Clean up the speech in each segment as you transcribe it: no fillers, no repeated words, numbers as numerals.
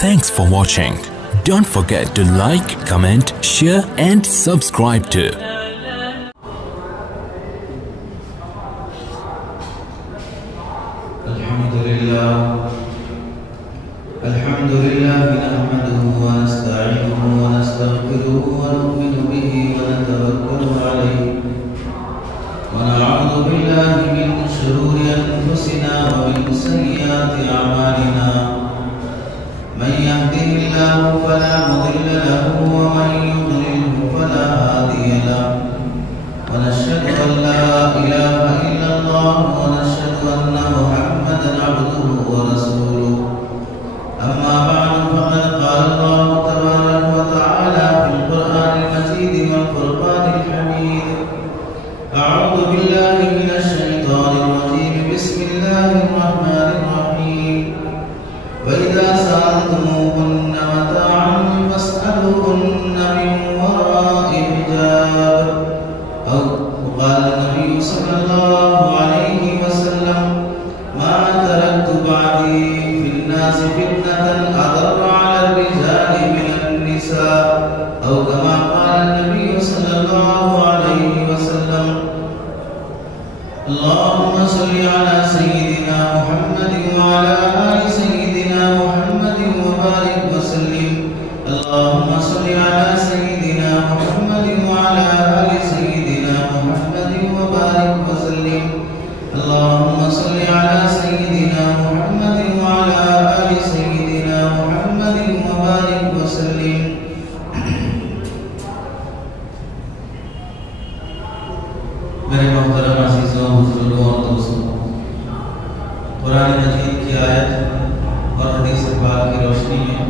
Thanks for watching. Don't forget to like, comment, share and subscribe to Alhamdulillah nahmaduhu wa nasta'inuhu wa nastaghfiruhu wa nu'minu bihi wa natawakkalu alayhi wa na'udhu billahi min shururi anfusina wa min sayyiati a'malina. Man yahdihillahu fala mudilla lahu wa man yudlilhu fala hadiya lahu. Wa nashhadu an la ilaha illa Allah wa nashhadu anna Muhammadan abduhu wa rasuluhu. أما بعد فقد قال الله تبارك وتعالى في القرآن المجيد والفرقان الحميد. أعوذ بالله من الشيطان الرجيم. بسم الله الرحمن الرحيم. وإذا سألتموهن متاعا فاسألوهن من وراء حجاب. أو قال النبي صلى الله عليه وسلم ما تركت بعدي في الناس فتنة أضر على الرجال من النساء. أو كما قال النبي صلى الله عليه وسلم. اللهم صل على سيدنا محمد وعلى آل سيدنا محمد وبارك وسلم. اللهم صل على سيدنا محمد وعلى آل سيدنا محمد وبارك وسلم. اللهم صل على سيدنا محمد وعلى آل سيدنا محمد وبارك وسلم. میرے محترم عزیزوں، بزرگوں اور دوستوں، قرآن مجید کی آیت اور حدیث پاک کی روشنی میں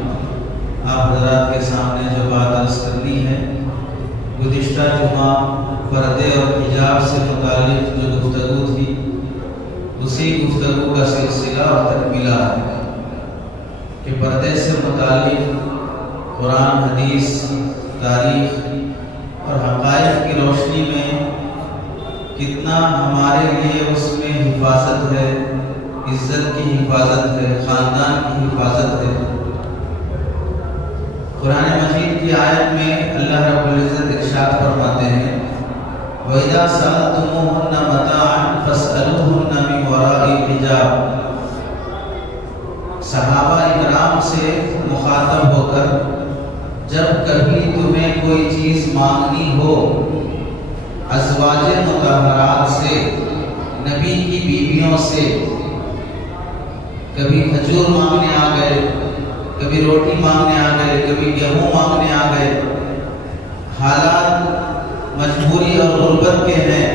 آپ حضرات کے سامنے جو بات عرض کرنی ہے، گزشتہ جمعہ پردے اور حجاب سے متعلق جو گفتگو تھی، اسی گفتگو کا سلسلہ اور تکمیلہ ہے کہ پردے سے متعلق قرآن، حدیث، تاریخ اور حقائق کی روشنی میں کتنا ہمارے لیے اس میں حفاظت ہے، عزت کی حفاظت ہے، خاندان کی حفاظت ہے۔ قرآن مجید کی آیت میں اللہ رب العزت ارشاد فرماتے ہیں وَإِذَا سَأَلْتُمُوهُنَّ مَتَاعًا فَاسْأَلُوهُنَّ مِنْ وَرَاءِ حِجَابٍ۔ صحابہ اکرام سے مخاطب ہو کر جب کبھی تمہیں کوئی چیز مانگنی ہو ازواج مطہرات سے، نبی کی بیویوں سے، کبھی کھجور مانگنے آ گئے، کبھی روٹی مانگنے آ گئے، کبھی گیہوں مانگنے آ گئے، حالات مجبوری اور غربت کے ہیں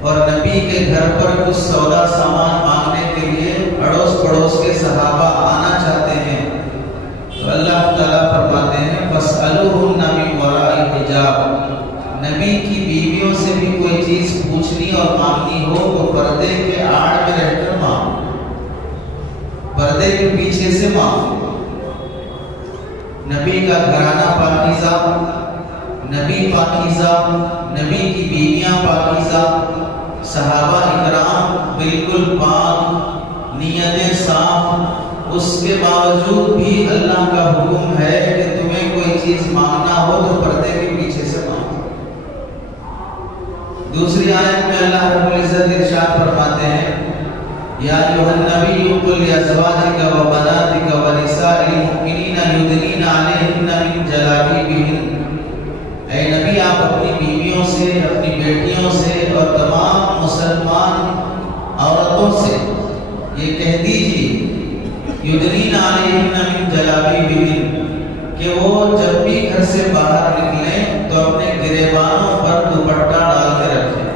اور نبی کے گھر پر کچھ سودا سامان مانگنے کے لیے اڑوس پڑوس کے صحابہ آنا چاہتے ہیں، تو اللہ تعالیٰ فرماتے ہیں فَاسْأَلُوهُنَّ مِنْ وَرَاءِ حِجَابٍ۔ نبی کی بیویوں سے بھی کوئی چیز پوچھنی اور مانگنی ہو تو پردے کے آڑ میں رہ کر مانگو، پردے کے پیچھے سے مانگو۔ نبی کا گھرانہ پاکیزہ، نبی پاکیزہ، نبی کی بیویاں پاکیزہ، صحابہ اکرام بالکل پاک، نیتیں صاف، اس کے باوجود بھی اللہ کا حکم ہے کہ تمہیں کوئی چیز مانگنا ہو تو پردے کے پیچھے سے مانگو۔ دوسری آیت میں اللہ رب العزت ارشاد فرماتے ہیں یا ایھا النبی قل لازواجک وبناتک ونساء المؤمنین یدنین علیہن من جلابیبہن۔ اے نبی آپ اپنی بیویوں سے، اپنی بیٹیوں سے اور تمام یدنین علیہن من جلابیبہن، کہ وہ جب بھی گھر سے باہر نکلیں تو اپنے گریبانوں پر دوپٹہ ڈال کے رکھیں،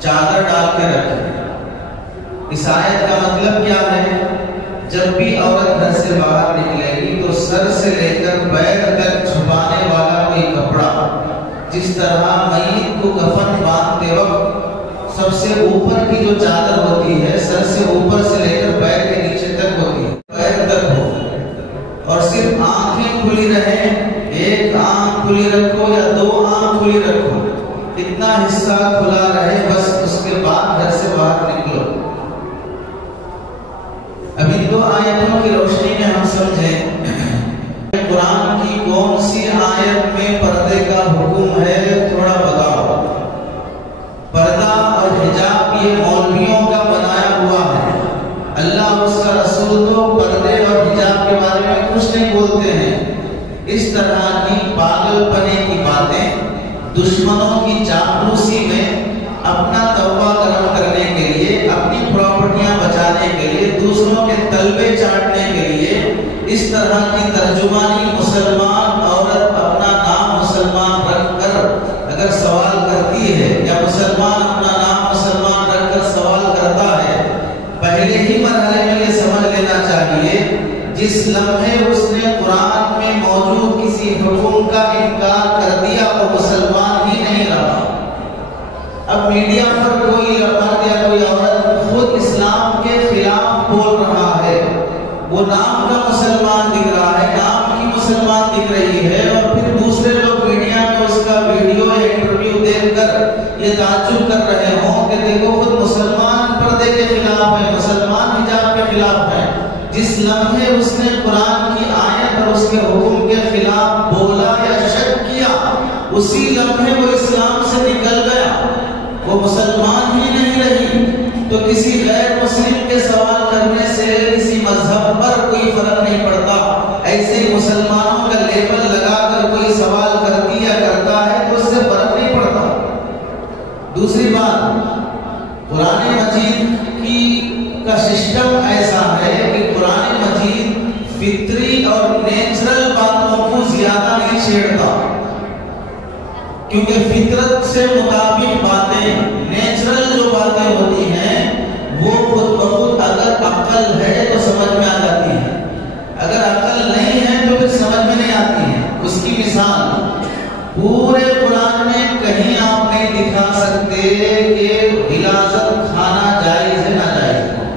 چادر ڈال کے رکھیں۔ اس آیت کا مطلب کیا ہے؟ جب بھی عورت گھر سے باہر نکلے گی تو سر سے لے کر پیر تک چھپانے والا کوئی کپڑا، جس طرح میت کو کفن باندھتے وقت سب سے اوپر کی جو چادر ہوتی ہے سر سے اوپر سے لے کر پیر کے نیچے تک ہوتی ہے، پیر تک ہو، اور صرف آنکھیں کھلی رہیں، ایک آنکھ کھلی رکھو یا دو آنکھ کھلی رکھو، اتنا حصہ کھلا رہے، بس اس کے بعد گھر سے باہر نکلو۔ اب ان دو آیتوں کی روشنی میں ہم سمجھیں قرآن کی کون سی آیت میں پردے کا حکم ہے، تھوڑا بتاؤ۔ پردہ اور حجاب یہ مولویوں کا بنایا ہوا ہے، اللہ اور اس کا رسول تو پردے اور حجاب کے بارے میں کچھ نہیں بولتے ہیں۔ اس طرح کی پاگل پنے کی باتیں دشمنوں کی چاپلوسی میں اپنا توبہ گرم کرنے کے لیے، اپنی پراپرٹیاں بچانے کے لیے، دوسروں کے تلبے چاٹنے کے لیے اس طرح کی ترجمانی مسلمان عورت اپنا نام مسلمان رکھ کر اگر سوال کرتی ہے، یا مسلمان اپنا نام مسلمان رکھ کر سوال کرتا ہے، پہلے ہی مرحلے میں یہ سمجھ لینا چاہیے جس لمحے اس نے قرآن میں موجود کسی حکم کا انکار کر دیا وہ مسلمان ہی نہیں رہا۔ اب میڈیا پر کوئی مرد یا کوئی عورت خود اسلام کے خلاف بول رہا ہے، وہ نام کا مسلمان دکھ رہا ہے، نام کی مسلمان دکھ رہی ہے، اور پھر دوسرے لوگ میڈیا میں اس کا ویڈیو یا انٹرویو دیکھ کر یہ تعجب کر رہے ہوں کہ دیکھو خود مسلمان پردے کے خلاف ہے، مسلمان حجاب کے خلاف ہے۔ جس لمحے اس نے قرآن کی آیت اور اس کے حکم کے خلاف بولا یا شک کیا، اسی لمحے وہ اسلام سے نکل گیا، وہ مسلمان ہی نہیں رہی۔ تو کسی غیر مسلم کے سوال کرنے سے کسی مذہب پر کوئی فرق نہیں پڑتا، ایسے ہی مسلمانوں کا لیبل لگا کر کوئی سوال کرتی یا کرتا ہے تو اس سے فرق نہیں پڑتا۔ دوسری بات، قرآن مجید کا سسٹم ایسا ہے کہ قرآن مجید فطری اور نیچرل باتوں کو زیادہ نہیں چھیڑتا، کیونکہ فطرت سے مطابق باتیں، نیچرل جو باتیں ہوتی ہیں وہ خود بخود اگر عقل ہے تو سمجھ میں آ جاتی ہے، اگر عقل نہیں ہے تو پھر سمجھ میں نہیں آتی ہے۔ اس کی مثال پورے قرآن میں کہیں آپ نہیں دکھا سکتے کہ غلاظت کھانا جائز ہے ناجائز ہے،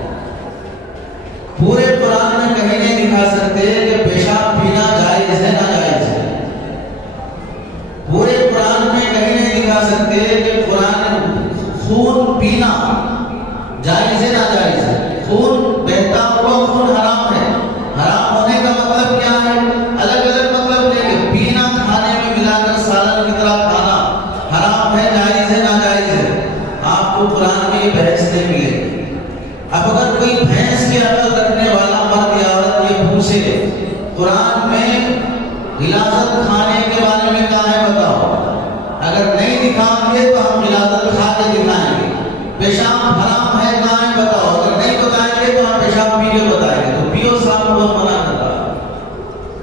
پورے قرآن میں کہیں نہیں دکھا سکتے کہ پیشاب پینا جائز ہے ناجائز ہے، پورے قرآن میں کہیں نہیں دکھا سکتے کہ قرآن خون پینا جائز ہے ناجائز ہے، خون بہتا ہوا خون حرام ہے، حرام ہونے کا مطلب کیا ہے؟ الگ الگ مطلب لے کے پینا کھانے میں ملا کر سالن کی طرح کھانا حرام ہے، جائز ہے ناجائز ہے، آپ کو قرآن میں یہ بحث نہیں ملے گی۔ اب اگر کوئی بھینس کی عقل رکھنے والا مرد یا عورت یہ پوچھے قرآن میں غلاظت کھانے کے بارے میں کہاں ہے بتاؤ، اگر نہیں دکھائیں گے تو ہم غلاظت کھا کے دکھائیں گے۔ پیشاب حرام ہے کہاں ہے بتاؤ، اگر نہیں بتائیں گے تو ہم پیشاب پی کے بتائیں گے، تو پیو صاحب کو منع کر رہا،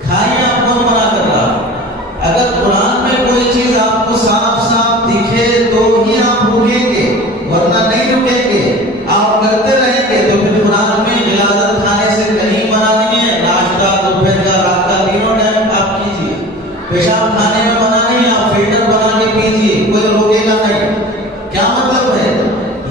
کھائیں آپ کو منع کر رہا۔ اگر قرآن میں کوئی چیز آپ کو صاف صاف دکھے تو ہی آپ رکیں گے، ورنہ نہیں رکیں گے، آپ کرتے رہیں گے تو پھر قرآن میں غلاظت کھانے سے کہیں منع نہیں ہے، ناشتہ دوپہر کا رات کا تینوں ٹائم آپ کیجیے، پیشاب کھانے میں منع نہیں ہے، آپ فلٹر بنا کے پیجیے، کوئی روکے گا نہیں۔ کیا مطلب ہے؟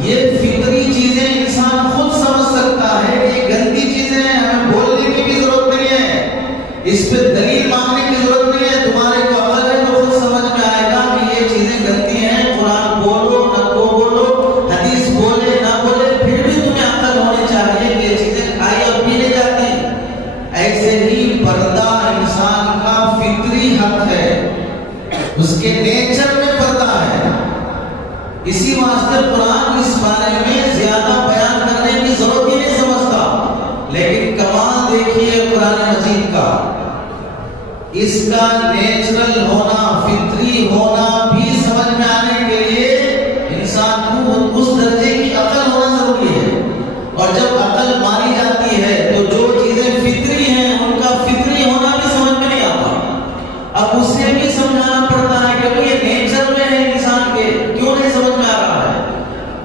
یہ فطری چیزیں انسان خود سمجھ سکتا ہے کہ یہ گندی چیزیں ہیں، ہمیں بولنے کی بھی ضرورت نہیں ہے، اس پہ دلیل مانگنے کی ضرورت نہیں ہے، تمہارے کو عقل ہے تو خود سمجھ میں آئے گا کہ یہ چیزیں گندی ہیں، قرآن بولو نہ کو بولو، حدیث بولے نہ بولے، پھر بھی تمہیں عقل ہونی چاہیے کہ یہ چیزیں کھائی اور پی نہیں جاتی۔ ایسے ہی پردہ انسان کا فطری حق ہے، اس کے نیچر میں پردہ ہے، اسی واسطے قرآن اس بارے میں زیادہ بیان کرنے کی ضرورت ہی نہیں سمجھتا۔ لیکن کمال دیکھیے قرآن مجید کا، اس کا نیچرل ہونا، فطری ہونا بھی سمجھ میں آنے کے لیے انسان کو اس درجے کی عقل ہونا ضروری ہے، اور جب عقل ماری جاتی ہے تو جو چیزیں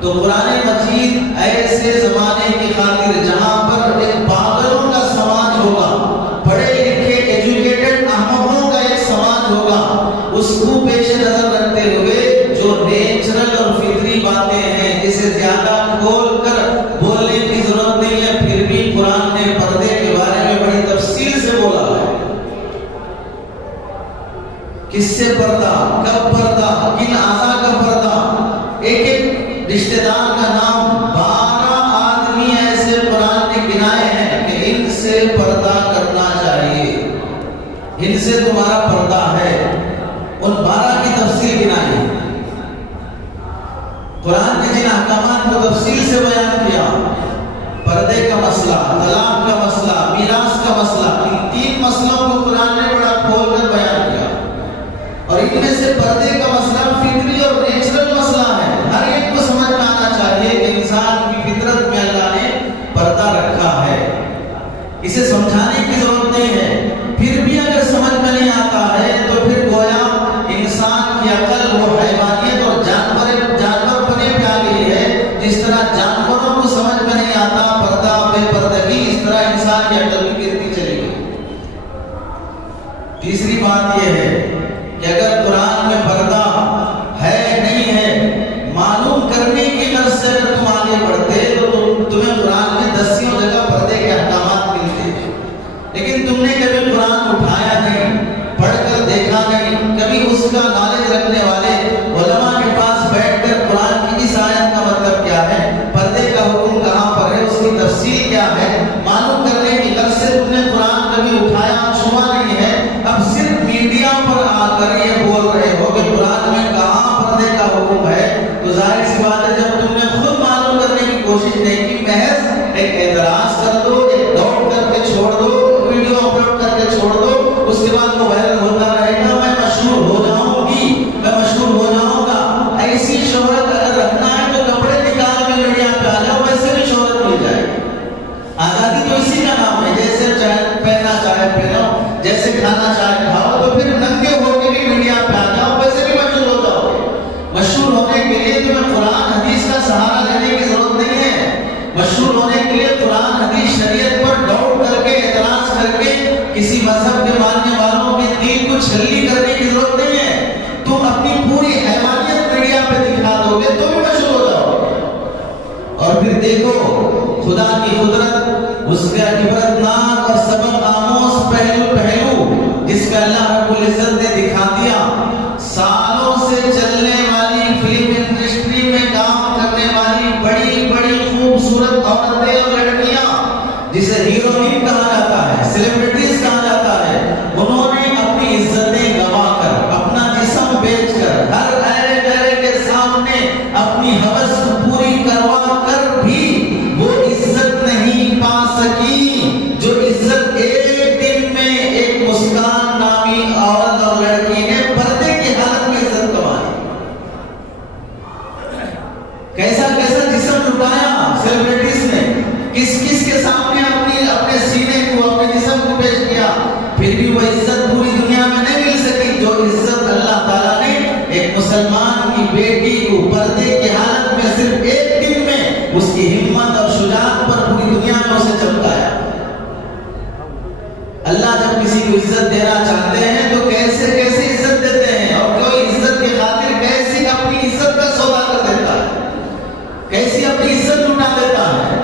تو قرآن مجید ایسے زمانے کی خاطر جہاں پر ایک پاگلوں کا سماج ہوگا، پڑھے لکھے ایجوکیٹڈ احمقوں کا ایک سماج ہوگا، اس کو پیش نظر رکھتے ہوئے جو نیچرل اور فطری باتیں ہیں اسے زیادہ کھول کر بولنے کی ضرورت نہیں ہے، پھر بھی قرآن نے پردے کے بارے میں بڑی تفصیل سے بولا ہے۔ کس سے پردہ، کب پردہ، کن اعضاء کا پردہ، ایک ایک رشتہ دار کا نام، 12 آدمی ایسے قرآن نے گنائے ہیں کہ ان سے پردہ کرنا چاہیے، ان سے تمہارا پردہ ہے، ان 12 کی تفصیل گنائی ہے۔ قرآن نے جن احکامات کو تفصیل سے بیان کیا، پردے کا مسئلہ، طلاق کا مسئلہ، میراث کا مسئلہ، ان 3 مسئلوں کو قرآن نے بڑا کھول کر بیان کیا، اور ان میں سے پردے کا مسئلہ فطری اور نیچرل مسئلہ ہے۔ ہر ایک کو سمجھ میں آنا چاہیے کہ انسان کی فطرت میں اللہ نے پردہ رکھا ہے، اسے سمجھانے کی ضرورت نہیں ہے۔ پھر بھی اگر سمجھ میں نہیں آتا ہے تو پھر گویا انسان کی عقل وہ حیوانیت اور جانور پنے پہ آ گئی ہے۔ جس طرح جانوروں کو سمجھ میں نہیں آتا پردہ بے پردگی، اس طرح انسان کی عقل بھی گرتی چلی گئی۔ تیسری بات یہ ہے کہ اگر قرآن میں پردہ ہے نہیں ہے معلوم کرنے کی غرض سے اگر تم آگے بڑھتے تو تمہیں قرآن میں 10 جگہ پردے کے احکامات ملتے، لیکن تم نے کبھی قرآن اٹھایا نہیں، پڑھ کر دیکھا نہیں، کبھی اس کا نالج رکھنے والے علماء کے پاس بیٹھ کر قرآن کی اس آیت کا مطلب کیا ہے، پردے کا حکم کہاں پر ہے، اس کی تفصیل کیا ہے، معلوم کرنے کی غرض سے تم نے قرآن کبھی اٹھایا چھوا نہیں ہے، اب صرف میڈیا پر آ کر یہ بول رہے ہو کہ قرآن میں کہاں پردے کا حکم ہے، تو ظاہر سی بات ہے جب تم نے خود معلوم کرنے کی کوشش نہیں کی، محض ایک اعتراض کر دو، ایک ڈاؤٹ کر کے چھوڑ دو، ویڈیو اپلوڈ کر کے چھوڑ دو، اس کے بعد وہ وائرل ہوتا رہے گا، میں مشہور ہو جاؤں گی، میں مشہور ہو جاؤں گا۔ ایسی شہرت اگر رکھنا ہے تو کپڑے نکال کے میڈیا پہ آ جاؤ، ویسے بھی شہرت مل جائے گی۔ آزادی تو اسی کا نام ہے، جیسے چاہے پہننا چاہے پہنو، جیسے کھانا چاہے کھاؤ، تو پھر ننگے ہو کے بھی میڈیا پہ آ جاؤ، ویسے بھی مشہور ہو جاؤ گے۔ مشہور ہونے کے لیے تمہیں قرآن حدیث کا سہارا لینے کی ضرورت نہیں ہے، مشہور ہونے کے لیے قرآن حدیث شریعت پر ڈاؤٹ کر کے اعتراض کر کے کسی مذہب کے ماننے والوں کے دین کو چھلنی کرنے کی ضرورت نہیں ہے، تم اپنی پوری حیوانیت میڈیا پہ دکھا دو گے تو بھی مشہور ہو جاؤ گے۔ اور پھر دیکھو خدا کی قدرت، اس کا عبرتناک اور سبق آموز پہلو جس کا اللہ رب العزت نے دکھا دیا، سالوں سے چلنے والی فلم انڈسٹری میں کام کرنے والی بڑی بڑی خوبصورت عورتیں اور لڑکیاں جسے ہیروئن کہا جاتا ہے، سیلیبریٹیز کہا جاتا ہے، انہوں نے اپنی عزتیں گوا کر، اپنا جسم بیچ کر، ہر ایرے گہرے کے سامنے اپنی ہوس پوری کروا کر بھی وہ عزت نہیں پا سکی جو عزت ایک دن میں ایک مسکان نامی عورت اور لڑکی نے پردے کی حالت میں عزت کمائی۔ کیسا کیسا جسم لٹایا سیلیبریٹیز نے، کس کس کے سامنے اپنے سینے کو، اپنے جسم کو پیش کیا، پھر بھی وہ عزت پوری دنیا میں نہیں مل سکی جو عزت اللہ تعالیٰ نے ایک مسلمان کی بیٹی کو پردے کی حالت میں صرف ایک دن میں اس کی ہمت اور شجاعت پر پوری دنیا میں اسے چمکایا۔ اللہ جب کسی کو عزت دینا چاہتے ہیں تو کیسے کیسے عزت دیتے ہیں، اور کوئی عزت کی خاطر کیسی اپنی عزت کا سودا کر دیتا ہے، کیسی اپنی عزت لٹا دیتا ہے۔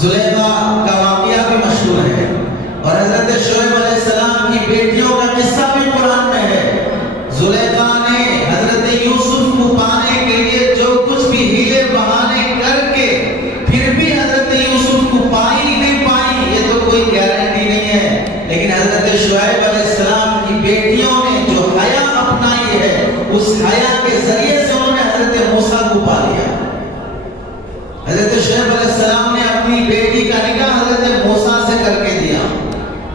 زلیخا کا واقعہ بھی مشہور ہے، اور حضرت شعیب علیہ السلام کی بیٹیوں کا قصہ بھی قرآن میں ہے۔ زلیخا نے حضرت یوسف کو پانے کے لیے جو کچھ بھی ہیلے بہانے کر کے پھر بھی حضرت یوسف کو پائی نہیں پائی، یہ تو کوئی گارنٹی نہیں ہے، لیکن حضرت شعیب علیہ السلام کی بیٹیوں نے جو حیا اپنائی ہے اس حیا کے ذریعے سے انہوں نے حضرت موسیٰ کو پا لیا۔ حضرت شعیب علیہ السلام نے اپنی بیٹی کا نکاح حضرت موسیٰ سے کر کے دیا،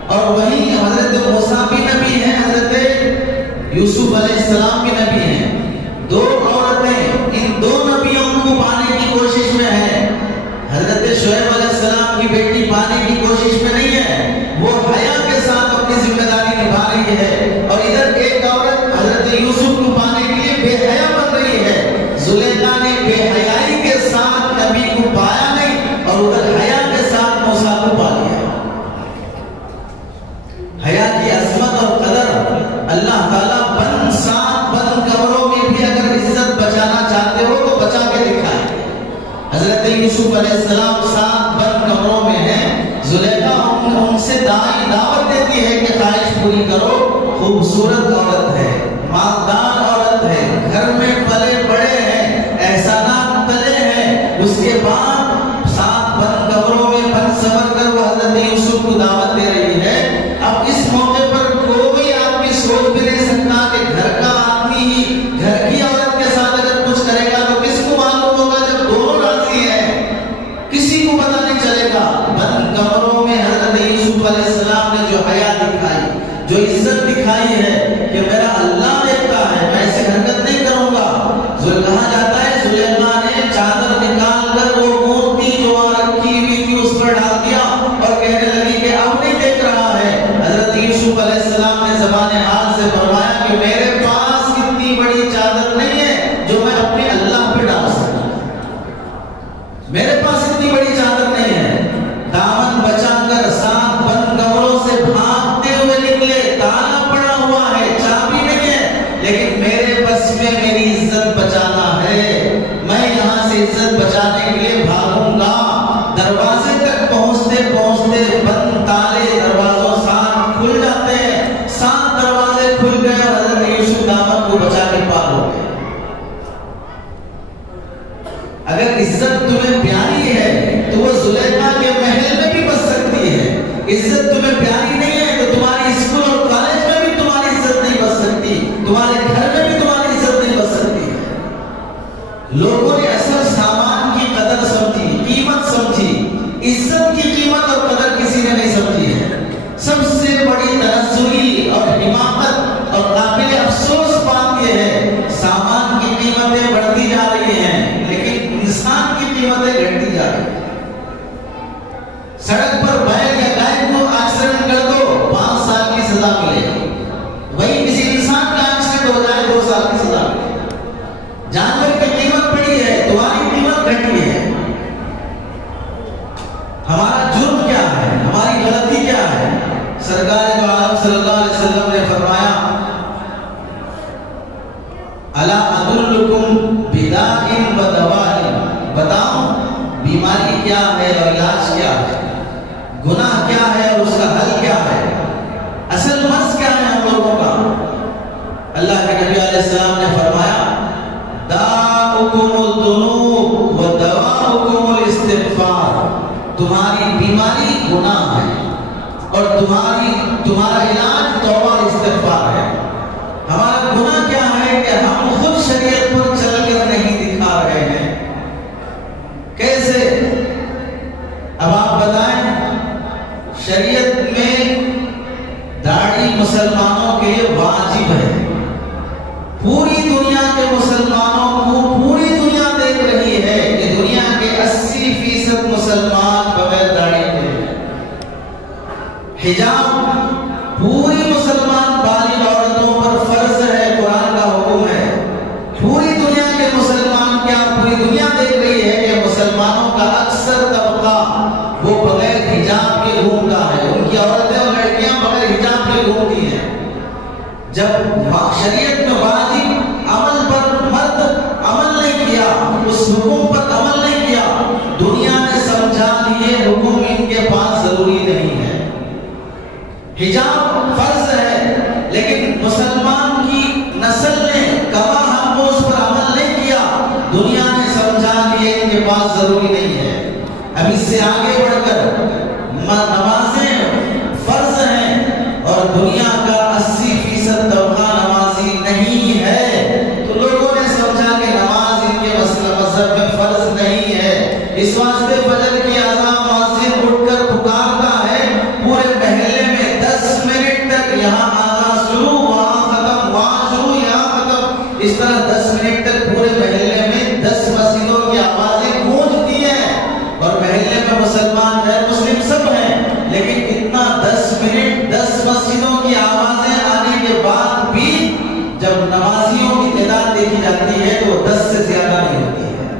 اور وہیں حضرت موسیٰ بھی نبی ہیں، حضرت یوسف علیہ السلام بھی نبی ہیں۔ دو عورتیں ان دو نبیوں کو پانے کی کوشش میں ہیں، حضرت شعیب علیہ السلام کی بیٹی پانے کی کوشش میں نہیں ہے، وہ حیا کے ساتھ اپنی ذمہ داری نبھا رہی ہے، اور ادھر ایک عورت حضرت یوسف کو پانے کے لیے بے حیا بن رہی ہے۔ زلیخا نے بے حیا یوسف علیہ السلام 7 بند کمروں میں ہیں. زلیخا ان سے دعوت دیتی ہے کہ خواہش پوری کرو. خوبصورت عورت ہے, مالدار عورت ہے, گھر میں پلے بڑے ہیں, احسانات تلے ہیں. اس کے بعد 7 بند کمروں میں بند سمر کر وہ حضرت یوسف کو دعوت دے رہی ہے. اب اس موقع پر کوئی آدمی سوچ بھی نہیں سکتا کہ گھر کا آدمی ہی گھر کی عورت کے ساتھ اگر کچھ کرے گا تو کس کو معلوم ہوگا جب دونوں راضی ہیں؟ کسی کو پتہ نہیں چلے گا. بند کمروں میں حضرت یوسف علیہ السلام نے جو حیا دکھائی, جو عزت دکھائی ہے کہ میرا اللہ دیکھتا ہے, میں ایسے حرکت نہیں کروں گا. کہا جاتا ہے زلیخا نے چادر نکال کر وہ مورتی جو وہاں رکھی ہوئی تھی اس پر ڈال دیا اور کہنے لگی کہ اب نہیں دیکھ رہا ہے. حضرت یوسف علیہ السلام نے زبان حال سے فرمایا کہ میرے پاس اتنی بڑی چادر نہیں ہے جو میں اپنے اللہ پہ ڈال سکوں. میرے پاس اتنی بڑی چادر نہیں ہے. دامن بچا کر 7 بند کمروں سے بھاگتے ہوئے نکلے. تالا پڑا ہوا ہے, چابی نہیں ہے, لیکن میرے بس میں میری عزت بچانا ہے. میں یہاں سے عزت بچانے کے لیے بھاگوں گا. دروازے تک پہنچتے پہنچتے بند تالے دروازوں 7 کھل جاتے ہیں. 7 دروازے کھل گئے اور حضرت یوسف دامن کو بچا کے پار ہو گئے. اگر عزت تمہیں پیاری ہے تو وہ زلیخا کے محل میں بھی بچ سکتی ہے. عزت تمہیں پیاری نہیں ہے تو تمہاری اسکول اور کالج میں بھی تمہاری عزت نہیں بچ سکتی, تمہارے گھر میں بھی تمہاری عزت نہیں بچ سکتی. لوگوں نے اصل سامان کی قدر سمجھی, قیمت سمجھی, عزت کی قیمت اور قدر کسی نے نہیں سمجھی ہے. سب سے بڑی تنزلی اور حماقت اور قابل افسوس بات یہ ہے سامان کی قیمتیں بڑھتی جا رہی ہیں لیکن انسان کی قیمتیں گھٹتی جا رہی ہیں. سڑک پر بیل یا گائے کو ایکسیڈنٹ کر دو 5 سال کی سزا ملے گی. وہی کسی انسان کا ایکسیڈنٹ ہو جائے 2 سال کی سزا ملے گی. جانور کی قیمت بڑی ہے, تمہاری قیمت گھٹی ہے. ہمارا جرم کیا ہے, ہماری غلطی کیا ہے؟ سرکار دو عالم صلی اللہ علیہ وسلم نے فرمایا الا ادلکم بداء و دواء, بتاؤ بیماری کیا ہے اور علاج کیا ہے, گناہ کیا ہے اور اس کا حل کیا ہے, اصل مرض کیا ہے ہم لوگوں کا. اللہ کے نبی علیہ السلام نے فرمایا داؤکم الذنوب و دواؤکم الاستغفار, تمہاری بیماری گناہ ہے اور تمہارا علاج توبہ اور استغفار ہے. ہمارا گناہ کیا ہے کہ ہم خود شریعت پر چل کر نہیں دکھا رہے ہیں. کیسے؟ اب آپ بتائیں, شریعت میں داڑھی مسلمانوں کے لیے واجب ہے. پوری دنیا کے مسلمانوں کو پوری دنیا دیکھ رہی ہے کہ دنیا کے 80% مسلمان بغیر داڑھی کے ہیں. حجاب پوری مسلمان بالغ عورتوں پر فرض ہے, قرآن کا حکم ہے. پوری دنیا کے مسلمان کیا پوری دنیا دیکھ رہی ہے کہ مسلمانوں کا اکثر طبقہ وہ بغیر حجاب کے گھومتا ہے. ان کی عورتیں اور لڑکیاں بغیر حجاب کے گھومتی ہیں. جب شریعت میں واجب عمل پر مرد عمل نہیں کیا, اس حکم پر عمل نہیں کیا, دنیا نے سمجھا یہ حکم ان کے پاس ضروری نہیں ہے. حجاب فرض ہے لیکن مسلمان کی نسل نے کما ہم اس پر عمل نہیں کیا, دنیا نے سمجھا کہ ان کے پاس ضروری نہیں ہے. اب اس سے آگے بڑھ کر نمازیں فرض ہیں اور دنیا کا 80% طبقہ نمازی نہیں ہے, تو لوگوں نے سمجھا کہ نماز ان کے مذہب میں فرض نہیں ہے. اس واسطے فجر کی اذان مؤذن اٹھ کر پکارتا ہے, پورے محلے میں 10 منٹ تک یہاں آغاز شروع وہاں ختم, وہاں شروع یہاں ختم, اس طرح 10 منٹ تک پورے محلے میں 10 مسجدوں کی آوازیں گونجتی ہیں. اور محلے میں مسلمان غیر مسلم سب ہیں, لیکن اتنا 10 منٹ 10 مسجدوں کی آوازیں آنے کے بعد بھی جب نمازیوں کی تعداد دیکھی جاتی ہے تو وہ 10 سے زیادہ نہیں ہوتی ہے.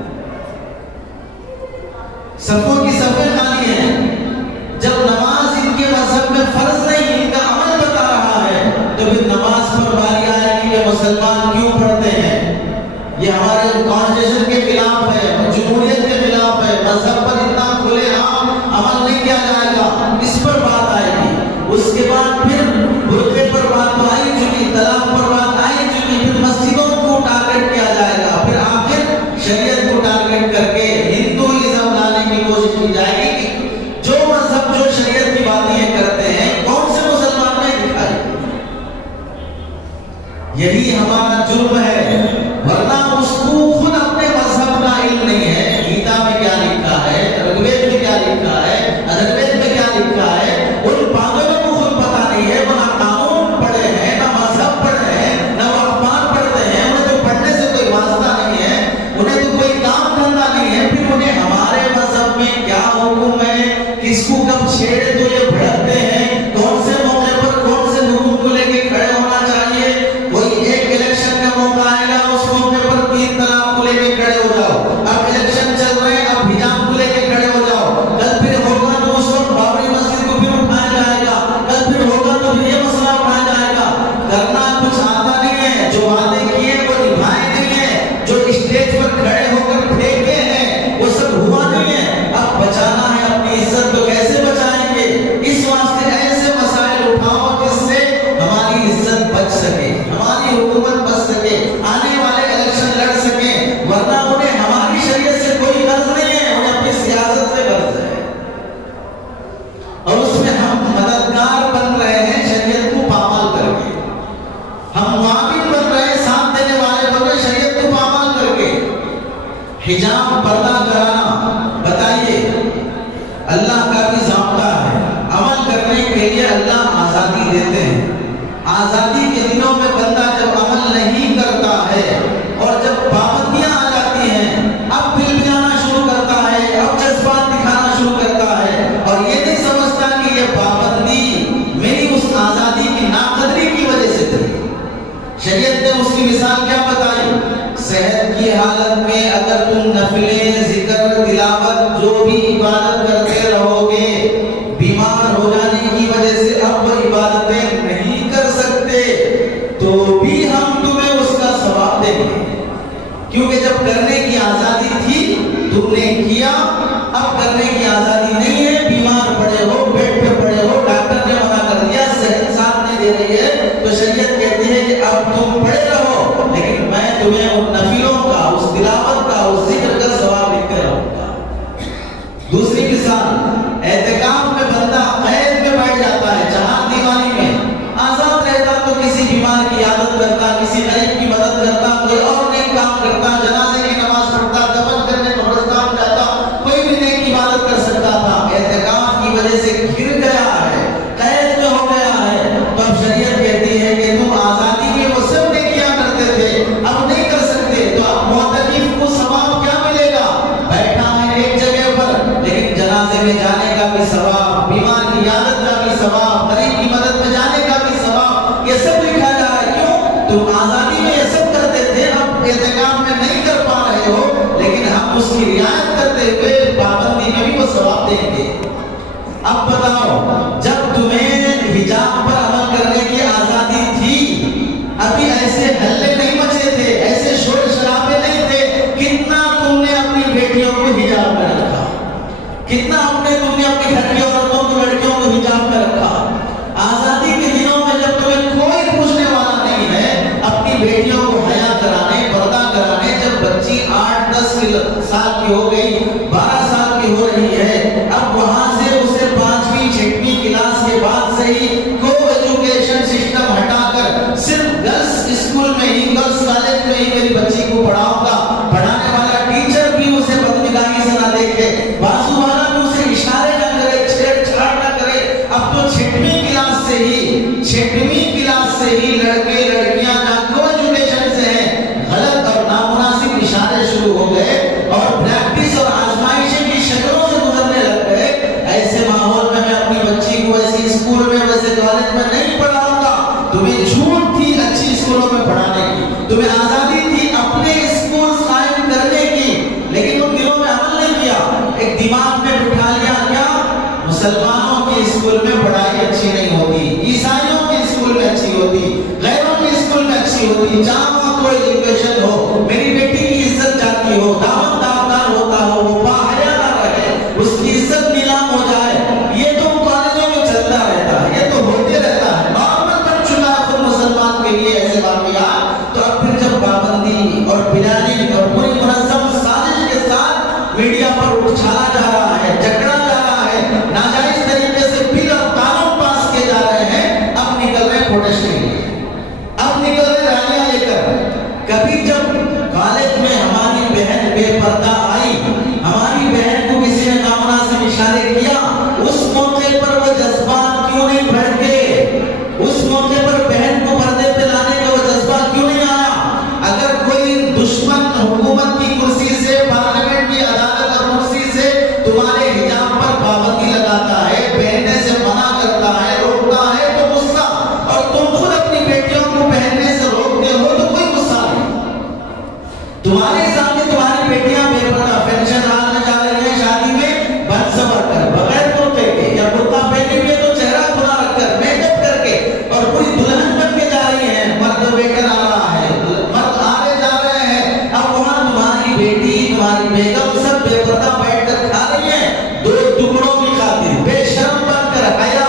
جرم ہے، ورنہ اس کو خود اپنے مذہب کا علم نہیں ہے، گیتا میں کیا لکھا ہے، رگوید میں کیا لکھا ہے، ادھروید میں کیا لکھا ہے، ان پاگلوں کو خود پتا نہیں ہے، وہ نہ قانون پڑھے ہیں، نہ مذہب پڑھے ہیں، نہ وہ اخبار پڑھتے ہیں، انہیں تو پڑھنے سے کوئی واسطہ نہیں ہے، انہیں تو کوئی کام دھندا نہیں ہے، پھر انہیں ہمارے مذہب میں کیا حکم ہے، کس کو کب چھیڑے تو یہ بھڑکتے ہیں، کون سے موقع پر کون سے حکم کو لے کے کھڑے ہونا چاہیے، کوئی ایک الیکشن کا موقع آئے گا اس موقع پر 3 طلاق کو لے کے کھڑے ہو جاؤ، اب الیکشن چل رہے ہیں اب حجاب کو لے کے کھڑے ہو جاؤ، کل پھر ہوگا تو اس وقت بابری مسجد کو پھر اٹھایا جائے گا، کل پھر ہوگا تو پھر یہ مسئلہ اٹھایا جائے گا، کرنا کچھ آتا نہیں ہے، جو وعدے کیے وہ نبھائے نہیں ہیں، جو اسٹیج پر کھڑے ہو کر پھینکے ہیں وہ سب ہوا نہیں ہے، اب بچانا ہے اپنی عزت تو کیسے بچائیں گے، اس واسطے ایسے مسائل اٹھاؤ جس سے ہماری عزت بچ سکے، ہماری حکومت بچ سکے، آنے والے الیکشن لڑ سکے، ورنہ انہیں ہماری شریعت سے کوئی غرض نہیں ہے، انہیں اپنی سیاست سے غرض ہے، اور اس میں ہم مددگار بن رہے ہیں شریعت کو پامال کر کے، ہم معاون بن رہے ہیں، ساتھ دینے والے بن رہے ہیں شریعت کو پامال کر کے، حجاب پردہ کرانا، بتائیے اللہ کا بھی ضابطہ ہے، عمل کرنے کے لیے اللہ آزادی دیتے ہیں، آزادی کے دنوں میں بندہ جب عمل نہیں کرتا ہے اور جب پابندیاں آ جاتی ہیں اب بل بجانا شروع کرتا ہے، اب جذبات دکھانا شروع کرتا ہے اور یہ نہیں سمجھتا کہ یہ پابندی میری اس آزادی کی ناقدری کی وجہ سے تھی۔ شریعت نے اس کی مثال کیا بتائی؟ صحت کی حالت میں اگر تم نفلیں ذکر تلاوت جو بھی عبادت کرتے رہو گے، بیمار ہو جانے کی وجہ سے اب وہ عبادتیں نہیں کر سکتے تو بھی ہم تمہیں اس کا ثواب دیں گے، کیونکہ جب کرنے کی آزادی تھی تم نے کیا، اب کرنے کی آزادی نہیں ہے، بیمار پڑے ہو، بیڈ پہ پڑے ہو، ڈاکٹر نے منع کر دیا، صحت ساتھ نہیں دے رہی ہے تو شریعت کہتی ہے کہ اب تم پڑے رہو لیکن میں تمہیں ان نفلوں کا، اس تلاوت کا، اس ذکر کا ثواب لکھتے رہوں گا۔ دوسری مثال، اعتکاف میں بندہ قید میں بیٹھ جاتا ہے، جہاں دیوانی میں آزاد رہتا تو کسی بیمار کی عادت کرتا، کسی غریب کی مدد کرتا، کوئی اور نیک کام کرتا، جنازے کی نماز پڑھتا، دفن کرنے قبرستان جاتا، کوئی بھی نیک عبادت کر سکتا تھا، اعتکاف کی وجہ سے گر گیا ہے، قید میں ہو گیا ہے، تو اب شریعت کہتی ہے کہ تم آزادی میں وہ سب نیکیاں کرتے تھے اب نہیں کر سکتے، تو اب معتکف کو ثواب کیا ملے گا؟ بیٹھا ہے ایک جگہ پر لیکن جنازے میں جانے کا بھی ثواب، بیمار کی عادت کا بھی ثواب، غریب کی مدد میں جانے کا بھی ثواب، یہ سب لکھا جا رہا ہے۔ کیوں؟ تم آزادی میں یہ سب کرتے تھے، اب اعتکاف میں نہیں کر پا رہے ہو لیکن ہم اس کی رعایت کرتے ہوئے پابندی میں بھی وہ ثواب دیں گے۔ اب بتاؤ، جب تمہیں حجاب پر عمل کرنے کی آزادی تھی، ابھی ایسے ہلے نہیں مچے تھے، ایسے شور شرابے نہیں تھے، کتنا تم نے اپنی بیٹیوں کو حجاب میں رکھا، کتنا تم نے اپنی گھر کی عورتوں کو، لڑکیوں کو حجاب میں رکھا۔ آزادی کے دنوں میں جب تمہیں کوئی پوچھنے والا نہیں ہے، اپنی بیٹیوں کو حیا کرانے، پردہ کرانے، جب بچی 8-10 سال کی ہو گئی، 12 سال کی ہو رہی ہے، اب وہاں سے اسے 5ویں 6ویں کلاس کے بعد سے ہی کو ایجوکیشن سسٹم ہٹا کر صرف گرلس اسکول میں ہی، گرلس کالج میں ہی میری بچی کو پڑھاؤں گا، پڑھانے والا ٹیچر بھی اسے بدنگاہی سے نہ دیکھے، بازو والا بھی اسے اشارے نہ کرے، چھیڑ چھاڑ نہ کرے، اب تو 6ویں کلاس سے ہی لڑکے لڑکیاں جو ایجوکیشن سے ہیں غلط اور نامناسب اشارے شروع ہو گئے اور پریکٹس اور آزمائشیں کی شکلوں سے گزرنے لگ گئے۔ ایسے ماحول میں اپنی بچی کو ایسی اسکول میں، ویسے کالج میں نہیں پڑھاؤں گا۔ تمہیں چھوٹ تھی اچھی اسکولوں میں پڑھانے کی، تمہیں آزادی تھی اپنے اسکول قائم کرنے کی، لیکن ان دنوں میں عمل نہیں کیا، ایک دماغ میں بٹھا لیا کیا؟ مسلمانوں کے اسکول میں پڑھائی اچھی نہیں ہوتی، عیسائیوں کے اسکول میں اچھی ہوتی، غیروں کے اسکول میں اچھی ہوتی، جہاں کوئی ایجوکیشن ہو، میری بیٹی کی عزت جاتی ہو، دعوت دار ہوتا ہو، وہ باحیا نہ رہے، اس کی عزت نیلام ہو جائے، یہ تو کالجوں میں چلتا رہتا ہے، یہ تو ہوتے رہتا ہے، نارمل بن چکا ہے خود مسلمان کے لیے ایسے واقعات۔ تو اب پھر جب پابندی اور پلاننگ اور پوری منظم سازش کے ساتھ میڈیا پر اچھالا جا رہا ہے، جکڑا جا رہا ہے، ناجائز طریقے سے بل اور قانون پاس کیے جا رہے ہیں، اب نکل رہے پروٹیسٹ کے لیے، اب نکل رہے ریلیاں لے کر، ہماری بہن کو کسی نے نامناسب اشارے کیا، اس موقع پر وہ جذبات کیوں نہیں بھڑکے؟ اس موقع پر بہن کو پردے پہ لانے کا وہ جذبہ کیوں نہیں آیا؟ اگر کوئی دشمن حکومت کی کرسی سے، پارلیمنٹ کی عدالت اور کرسی سے تمہارے حجاب پر پابندی لگاتا ہے، پہننے سے منع کرتا ہے، روکتا ہے تو غصہ، اور تم خود اپنی بیٹیوں کو پہننے سے روکتے ہو تو کوئی غصہ نہیں۔ تمہارے سامنے تمہاری بیٹیاں بے پردہ فنکشن ہال میں جا رہی ہیں، شادی میں بنسبر کر، بغیر کرتے کے یا کرتا پہنے ہوئے تو چہرہ کھلا رکھ کر، میک اپ کر کے، اور پوری دلہن بن کے جا رہی ہیں، مرد ویکن آ رہا ہے، مرد آنے جا رہے ہیں، اب وہاں تمہاری بیٹی، تمہاری بیگم سب بے پردہ بیٹھ کر کھا رہی ہیں، دو ٹکڑوں کی خاطر بے شرم بن کر حیا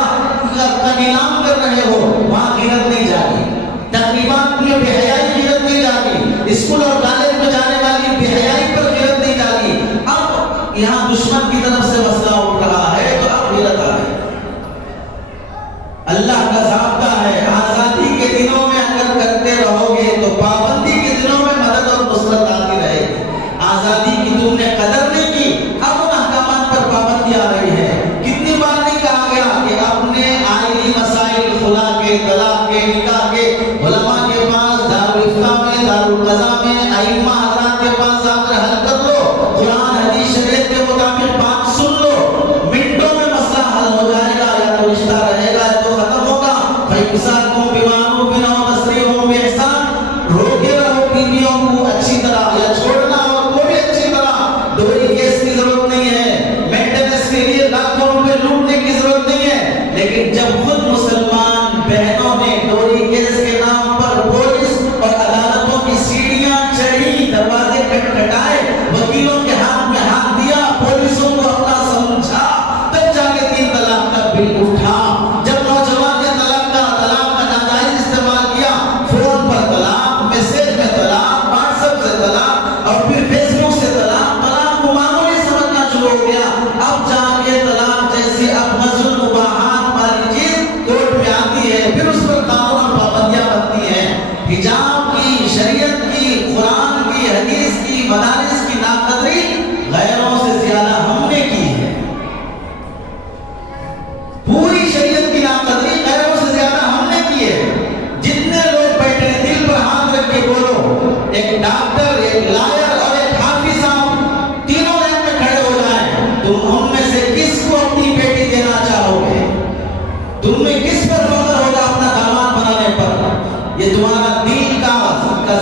کا نیلام کر رہے ہو، وہاں غیرت نہیں جاگی، تقریبات میں بے حیائی غیرت نہیں جاگی، اسکول اور کالج میں جانے والی بے حیائی پر غیرت نہیں جاگی، اب یہاں دشمن کی طرف سے مسئلہ اٹھ رہا ہے تو اب غیرت آ گئی۔ اللہ کا ضابطہ ہے، آزادی کے دنوں میں اگر کرتے رہو گے تو پابندی کے دنوں میں مدد اور نصرت آتی رہے گی۔ آزادی کی تم نے قدر نہیں کی، اب ان احکامات پر پابندی آ رہی ہے۔ کتنی بار نہیں کہا گیا کہ اپنے آئینی مسائل، خلا کے، طلاق کے، نکاح کے، علماء کے پاس، دارالفتہ میں، دارالقضاء میں، ائمہ حضرات کے پاس آ کر حل کر لو، قرآن حدیث شریعت کے مطابق بات سن لو، منٹوں میں مسئلہ حل ہو جائے گا، یا تو رشتہ رہے گا تو ختم ہوگا۔ فَإِمْسَاكُمْ بِمَعْرُوفٍ أَوْ تَسْرِيحٌ بِإِحْسَانٍ، روکے رہو بیویوں کو اچھی طرح، یا چھوڑنا اور وہ بھی اچھی طرح، ڈوری کیس کی ضرورت نہیں ہے، مینٹیننس کے لیے لاکھوں روپے لوٹنے کی ضرورت نہیں ہے، لیکن جب خود مسلمان بہنوں نے ڈوری کیس کے نام پر پولیس اور عدالتوں کی سیڑھیاں چڑھی، دروازے کھٹکھٹائے، وکیلوں کے ہاتھ میں ہاتھ دیا، پولیسوں کو اپنا سمجھا، تب جا کے 3 طلاق کا بل اٹھا۔ جب نوجوان نے طلاق کا ناجائز استعمال کیا، فون پر طلاق، میسج میں طلاق، واٹس ایپ سے طلاق، اور پھر فیس بک سے طلاق، طلاق کو معمولی سمجھنا شروع ہو گیا۔ اب جا کے طلاق جیسی اب نزل مباحات والی چیز کورٹ میں آتی ہے، پھر اس پر قانون اور پابندیاں بنتی ہیں۔ حجاب کی، شریعت کی، قرآن کی، حدیث کی، مدارس کی ناقدری غیروں سے زیادہ ہم نے کی ہے۔ پوری شریعت کی ناقدری غیروں سے زیادہ ہم نے کی ہے۔ جتنے لوگ بیٹھے ہیں دل پر ہاتھ رکھ کے بولو، ایک ڈاکٹر، ایک لائر اور ایک حافظ صاحب تینوں لائن میں کھڑے ہو جائیں، تم ہم میں سے کس کو اپنی بیٹی دینا چاہو گے؟ تم میں کس پر فخر ہوگا اپنا داماد بنانے پر؟ یہ تمہارا دین کا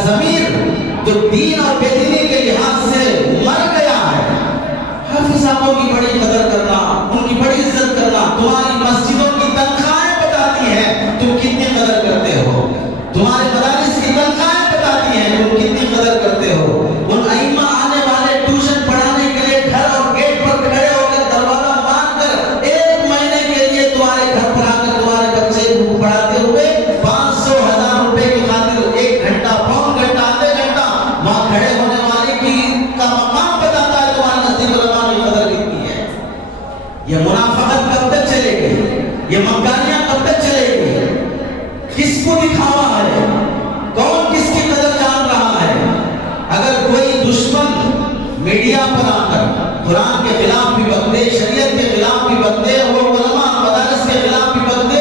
ضمیر جو دین اور بے دینی کے لحاظ سے مر گیا ہے۔ حافظ صاحبوں کی بڑی قدر کرنا، ان کی بڑی عزت کرنا، تمہاری مسجدوں کی تنخواہیں بتاتی ہیں تم کتنی قدر کرتے ہو، تمہارے مدارس کی تنخواہیں بتاتی ہیں تم کتنی قدر کرتے ہو۔ ان ائمہ آنے والے ٹیوشن پڑھانے کے لیے گھر اور گیٹ پر کھڑے ہو کر دروازہ مار کر 1 مہینے کے لیے تمہارے گھر پر آ کر تمہارے بچے کو پڑھاتے ہوئے 500,000 روپے کی خاطر 1 گھنٹہ، پون گھنٹہ، آدھے گھنٹہ وہاں کھڑے ہونے والے کا مقام بتاتا ہے تمہارے نزدیک علماء کی قدر کتنی ہے۔ یہ منافقت کب تک چلے گی؟ یہ مکاریاں کب تک چلے گی؟ کس کو دکھاوا ہے؟ کون کس کی قدر جان رہا ہے؟ اگر کوئی دشمن میڈیا پر آ کر قرآن کے خلاف بھی بک دے، شریعت کے خلاف بھی بک دے، وہ علماء مدارس کے خلاف بھی بک دے،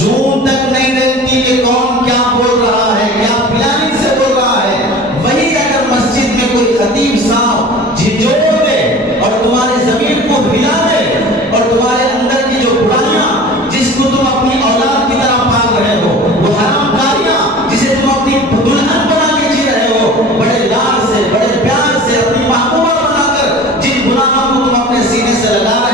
جون تک نہیں دیکھتی کہ کون کیا بول رہا ہے، کیا پلاننگ سے بول رہا ہے۔ وہی اگر مسجد میں کوئی خطیب صاحب جھنجھوڑ دے اور تمہارے ضمیر کو ہلا دے اور تمہارے اندر کی جو برائیاں جس کو تم اپنی اولاد کی طرح پال رہے ہو، وہ حرام کاریاں جسے تم اپنی دلہن بنا کے جی رہے ہو، بڑے لال سے، بڑے پیار سے، اپنی محبوبہ بنا کر جن گناہوں کو تم اپنے سینے سے لگا رہے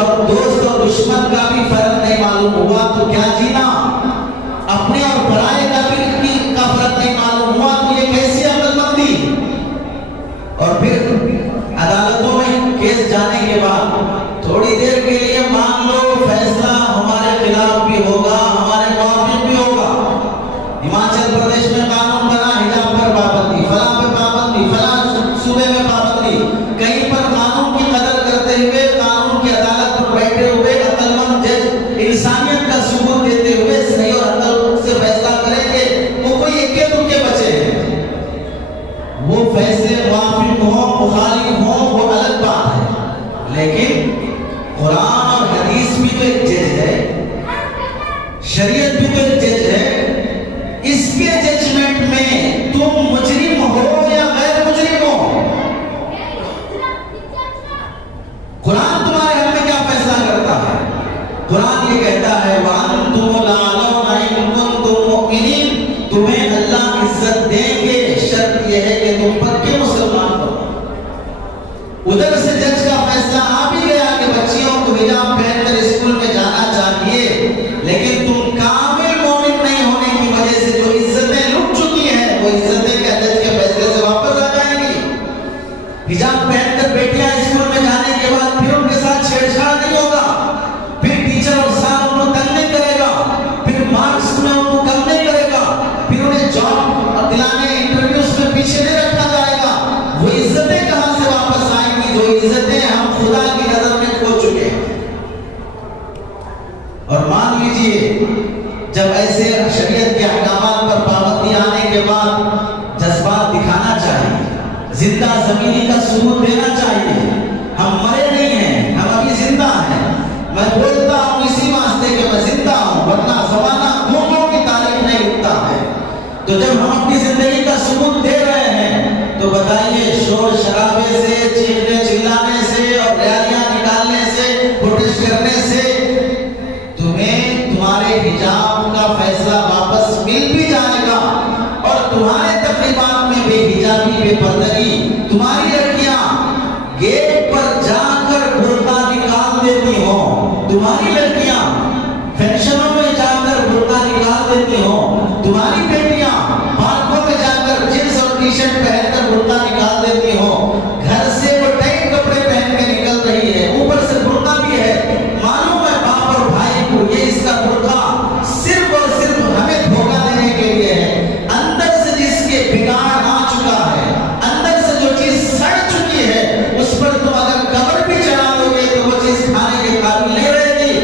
اور دوست اور دشمن کا بھی فرق نہیں معلوم ہوا تو کیا جینا؟ اپنے اور پرائے کا فرق نہیں معلوم ہوا تو یہ کیسی عقل مندی؟ اور پھر عدالتوں میں کیس جانے کے بعد تھوڑی دیر کے لیے مان لو فیصلہ ہمارے خلاف بھی ہوگا، ہمارے موافق بھی ہوگا۔ ہماچل پردیش میں قانون بنا حجاب پر پابندی، فلاں پہ پابندی، فلاں صوبے میں پابندی، کہیں پر قانون کی قدر کرتے ہوئے قانون کی عدالت پر بیٹھے ہوئے عقل مند جج انسانیت کا ثبوت دیتے ہوئے صحیح اور عدل سے فیصلہ کریں گے۔ وہ کوئی اکے دکے بچے ہیں، وہ فیصلے موافق ہوں مخالف ہوں وہ الگ بات ہے، لیکن قرآن اور حدیث بھی تو ایک جج ہے، شریعت بھی تو ایک جج ہے۔ اس کے ججمنٹ میں تم مجرم ہو یا غیر مجرم ہو، قرآن تمہارے حق میں کیا فیصلہ کرتا ہے؟ قرآن یہ کہتا ہے وَأَنْتُمُ لَعَلَوْنَ إِن كُنتُم مُؤْمِنِينَ، تمہیں اللہ عزت دیں گے، شرط یہ ہے کہ تم پکے مسلمان ہو۔ ادھر سے جج کا فیصلہ آ بھی گیا کہ بچیوں کو حجاب پہن کر اسکول میں جانا چاہیے، لیکن تم کامل مومن نہیں ہونے کی وجہ سے جو عزتیں لٹ چکی ہیں وہ عزتیں کیا جج کے فیصلے سے واپس آ جائیں گی؟ حجاب پہن کر بیٹیاں اسکول میں جانے کے بعد پھر ان کے ساتھ چھیڑ چھاڑ نہیں ہوگا، پھر ٹیچر اور سر ان کو تنگ نہیں کرے گا، پھر مارکس میں ان کو کم نہیں کرے گا، پھر انہیں جاب دلانے انٹرویوز میں پیچھے نہیں رکھا جائے گا۔ وہ عزتیں کہاں سے واپس آئیں گی جو عزتیں ہم خدا کی نظر میں کھو چکے ہیں؟ اور مان لیجئے جب ایسے شریعت کے احکامات پر پابندی آنے کے بعد جذبات دکھانا چاہیے، زندہ زمینی کا ثبوت دینا چاہیے، ہم مرے نہیں ہیں، ہم ابھی زندہ ہیں، میں بولتا ہوں اسی واسطے کہ میں زندہ ہوں، ورنہ زمانہ گھوموں کی تاریخ نہیں لکھتا ہے۔ تو جب ہم اپنی زندگی کا ثبوت دے رہے ہیں تو بتائیے شور شرابے سے، چیخنے چلانے سے اور ریالیاں نکالنے سے، پروٹیسٹ کرنے سے تمہیں تمہارے حجاب کا فیصلہ واپس مل بھی جائے گا، اور تمہارے تقریبات میں بے حجابی بے پردگی، تمہاری لڑکیاں گیٹ پر جا کر برقع نکال دیتی ہوں، تمہاری لڑکیاں فنکشنوں میں جا کر برقع نکال دیتی ہوں، تمہاری بیٹیاں پارکوں میں جا کر جینس اور ٹی شرٹ پہن کر برقع نکال دیتی ہوں، گھر سے وہ ٹائٹ کپڑے پہن کے نکل رہی ہے، اوپر سے برقع بھی ہے۔ معلوم ہے باپ اور بھائی کو یہ اس کا برقع صرف اور صرف ہمیں دھوکہ دینے کے لیے ہے۔ اندر سے جس کے بگاڑ آ چکا ہے، اندر سے جو چیز سڑ چکی ہے، اس پر تم اگر کمر بھی چڑھا دو گے تو وہ چیز کھانے کے قابل نہیں رہے گی۔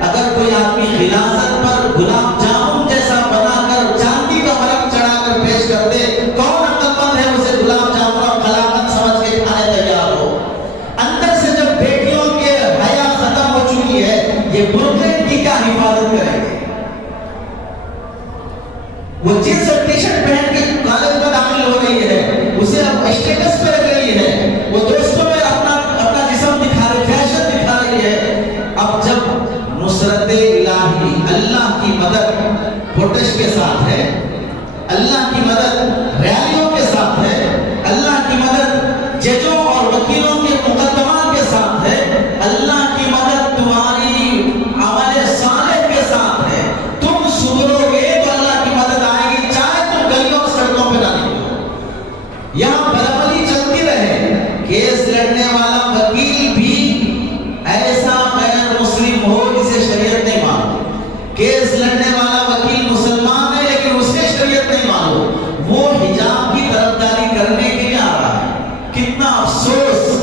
اگر کوئی آدمی غلاظت پر گلاب جامن جیسا بنا کر چاندی کا مرق چڑھا کر پیش کر دے، کون عقل مند ہے اسے گلاب جامن اور خلاقت سمجھ کے کھانے تیار ہو؟ اندر سے جب بیٹیوں کے حیا ختم ہو چکی ہے، یہ برقعے کی کیا حفاظت کریں گے؟ وہ جینس اور ٹی شرٹ پہن کے کالج میں داخل ہو رہی ہے، اسے اب اسٹیٹس پہ رکھ رہی ہے، وہ دوستوں میں اپنا جسم دکھا رہی، فیشن دکھا رہی ہے۔ اب جب نصرت الہی اللہ کی مدد پروٹیسٹ کے ساتھ ہے، اللہ کی مدد ریالیوں کے ساتھ ہے، اللہ کی مدد ججوں اور وکیلوں کے مقدمات کے ساتھ ہے، اللہ کی مدد تمہاری عمل صالح کے ساتھ ہے، تم سدھرو گے تو اللہ کی مدد آئے گی، چاہے تم گلیوں اور سڑکوں پہ نہ نکلو۔ یہاں برابری چلتی رہے، کیس لڑنے والا وکیل بھی ایسا غیر مسلم ہو جسے شریعت نہیں مانتی، کیس لڑنے والا وکیل مسلمان ہے لیکن اسے شریعت نہیں معلوم، وہ حجاب کی طرفداری کرنے کے لیے آ رہا ہے۔ کتنا افسوس،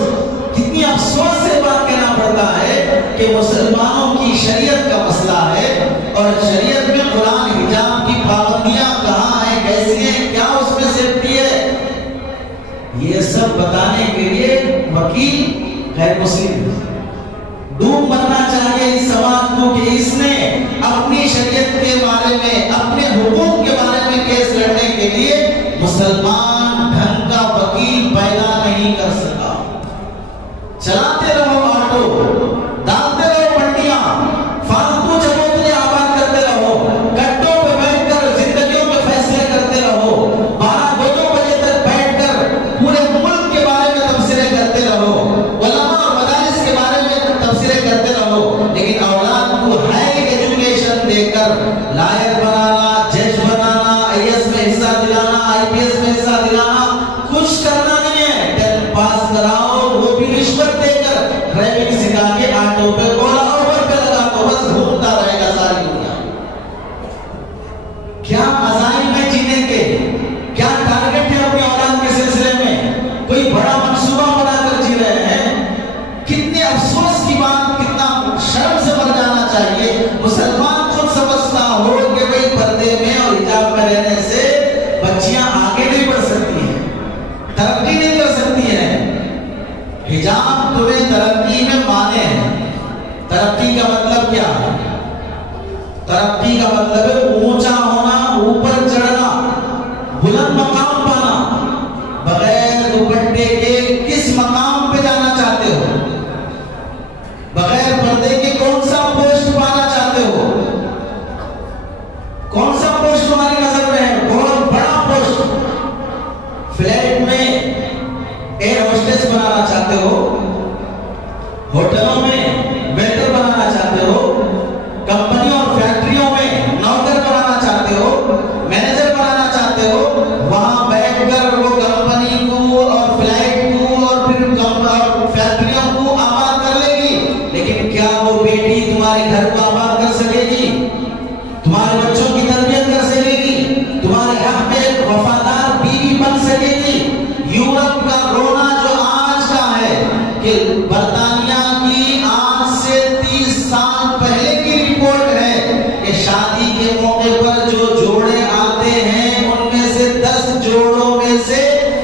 کتنی افسوس سے بات کہنا پڑتا ہے کہ مسلمانوں کی شریعت کا مسئلہ ہے، اور شریعت میں قرآن حجاب کی پابندیاں کہاں ہیں، کیسی ہیں، کیا اس میں سیفٹی ہے، یہ سب بتانے کے لیے وکیل غیر مسلم ڈوب مرنا چاہیے اس سماج کو کہ اس نے اپنی شریعت کے بارے میں، اپنے حقوق کے بارے میں کیس لڑنے کے لیے مسلمان ڈھنگ کا وکیل پیدا نہیں کر سکا۔ چلاتے رہو آٹو، ڈالتے رہو منڈیاں، فالتو چبوترے آباد کرتے رہو، گڈوں پہ بیٹھ کر زندگیوں کے فیصلے کرتے رہو، 12-2 بجے تک بیٹھ کر پورے ملک کے بارے میں تبصرے کرتے رہو، علماء اور مدارس کے بارے میں تبصرے کرتے رہو۔ لائر بنانا، جج بنانا، IAS میں حصہ دلانا، IPS میں حصہ دلانا، کچھ کرنا نہیں ہے. 10 پاس کراؤ وہ بھی رشوت دے کر، ڈرائیونگ سکھا کے آٹو پہ اولا اوبر پہ لگا تو بس گھومتا رہے گا ساری دنیا. کیا عزائم میں جینے کے، کیا ٹارگٹ ہے اپنی اولاد کے سلسلے میں؟ کوئی بڑا منصوبہ بنا کر جی رہے ہیں. کتنے افسوس کی بات، کتنا شرم سے بھر جانا چاہیے. مسلمان خود سمجھتا ہو کہ بھئی پردے میں اور حجاب میں رہنے سے بچیاں آگے نہیں بڑھ سکتی ہیں، ترقی نہیں کر سکتی ہیں. حجاب تمہیں ترقی میں مانے ہیں. ترقی کا مطلب کیا ہے؟ ترقی کا مطلب ہے اونچا ہونا، اوپر چڑھنا، بلند مقام پانا. بغیر دوپٹے کے کس مقام پہ جانا چاہتے ہو؟ بغیر پردے کے کون سا پوسٹ پانا چاہتے ہو؟ کون سا پوسٹ تمہاری نظر میں ہے؟ بہت بڑا پوسٹ. فلیٹ میں ایئر ہوسٹس بنانا چاہتے ہو، ہوٹلوں میں ویٹر بنانا چاہتے ہو، کمپنیوں اور فیکٹریوں میں نوکر بنانا چاہتے ہو، مینیجر بنانا چاہتے ہو. وہاں بیٹھ کر وہ کمپنی کو اور فلائٹ کو اور پھر فیکٹریوں کو آباد کر لے گی. لیکن کیا وہ بیٹی تمہارے گھر کو آباد کر سکے گی؟ تمہارے بچوں کی تربیت کر سکے گی؟ تمہارے حق میں ایک وفادار بیوی بن سکے گی؟ یورپ کا رونا جو آج کا ہے کہ برطانیہ کی آج سے 30 سال پہلے کی رپورٹ ہے کہ شادی کے موقع پر جو جوڑے آتے ہیں ان میں سے 10 جوڑوں میں سے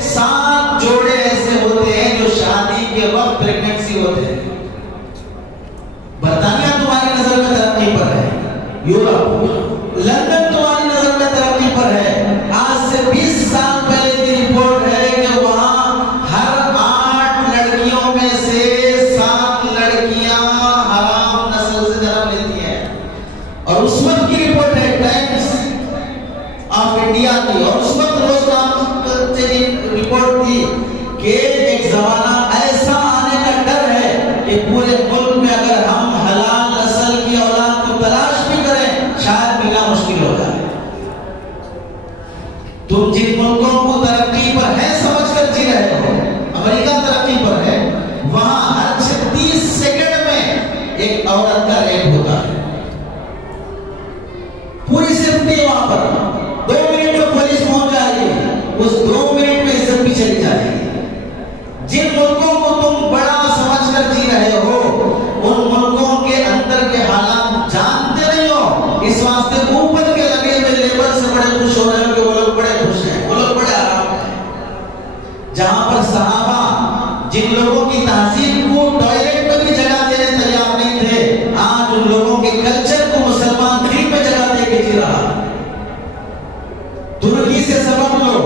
7 جوڑے ایسے ہوتے ہیں جو شادی کے وقت پریگننسی ہوتے ہیں. برطانیہ تمہاری نظر میں ترقی پر ہے، یورپ، لندن تمہاری نظر میں ترقی پر ہے. آج سے 20 سال پہلے کی رپورٹ ہے کہ وہاں ہر 8 لڑکیوں میں سے 7 لڑکیاں حرام نسل سے جنم لیتی ہیں. اور اس وقت کی رپورٹ ہے ٹائمز آف انڈیا کی، اور اس وقت روزنامہ کی رپورٹ تھی کہ ایک زمانہ ایسا آنے کا ڈر ہے کہ پورے ملک میں اگر ہم حلال نسل کی اولاد کو تلاش بھی کریں شاید ملنا مشکل ہو جائے. تم جن ملکوں کو ترقی پر ہے سمجھ کر جی رہے ہو، امریکہ ترقی پر ہے، وہاں ہر 36 سیکنڈ میں ایک عورت کا ریپ ہوتا ہے. پوری سیفٹی وہاں پر 2 منٹ میں پولیس پہنچ جائے گی، اس 2 منٹ میں عزت بھی چلی جائے گی. جن ملکوں کو تم بڑا سمجھ کر جی رہے ہو ان ملکوں کے اندر کے حالات جانتے نہیں ہو. اس واسطے اوپر کے لگے ہوئے لیبر سے بڑے خوش ہو رہے ہو کہ وہ لوگ بڑے خوش ہیں، وہ لوگ بڑے آرام ہیں. جہاں پر صحابہ جن لوگوں کی تہذیب کو ٹوائلٹ میں بھی جگہ دینے تیار نہیں تھے، آج ان لوگوں کے کلچر کو مسلمان دین میں جگہ دے کے جی رہا. ترکی سے سبب لو،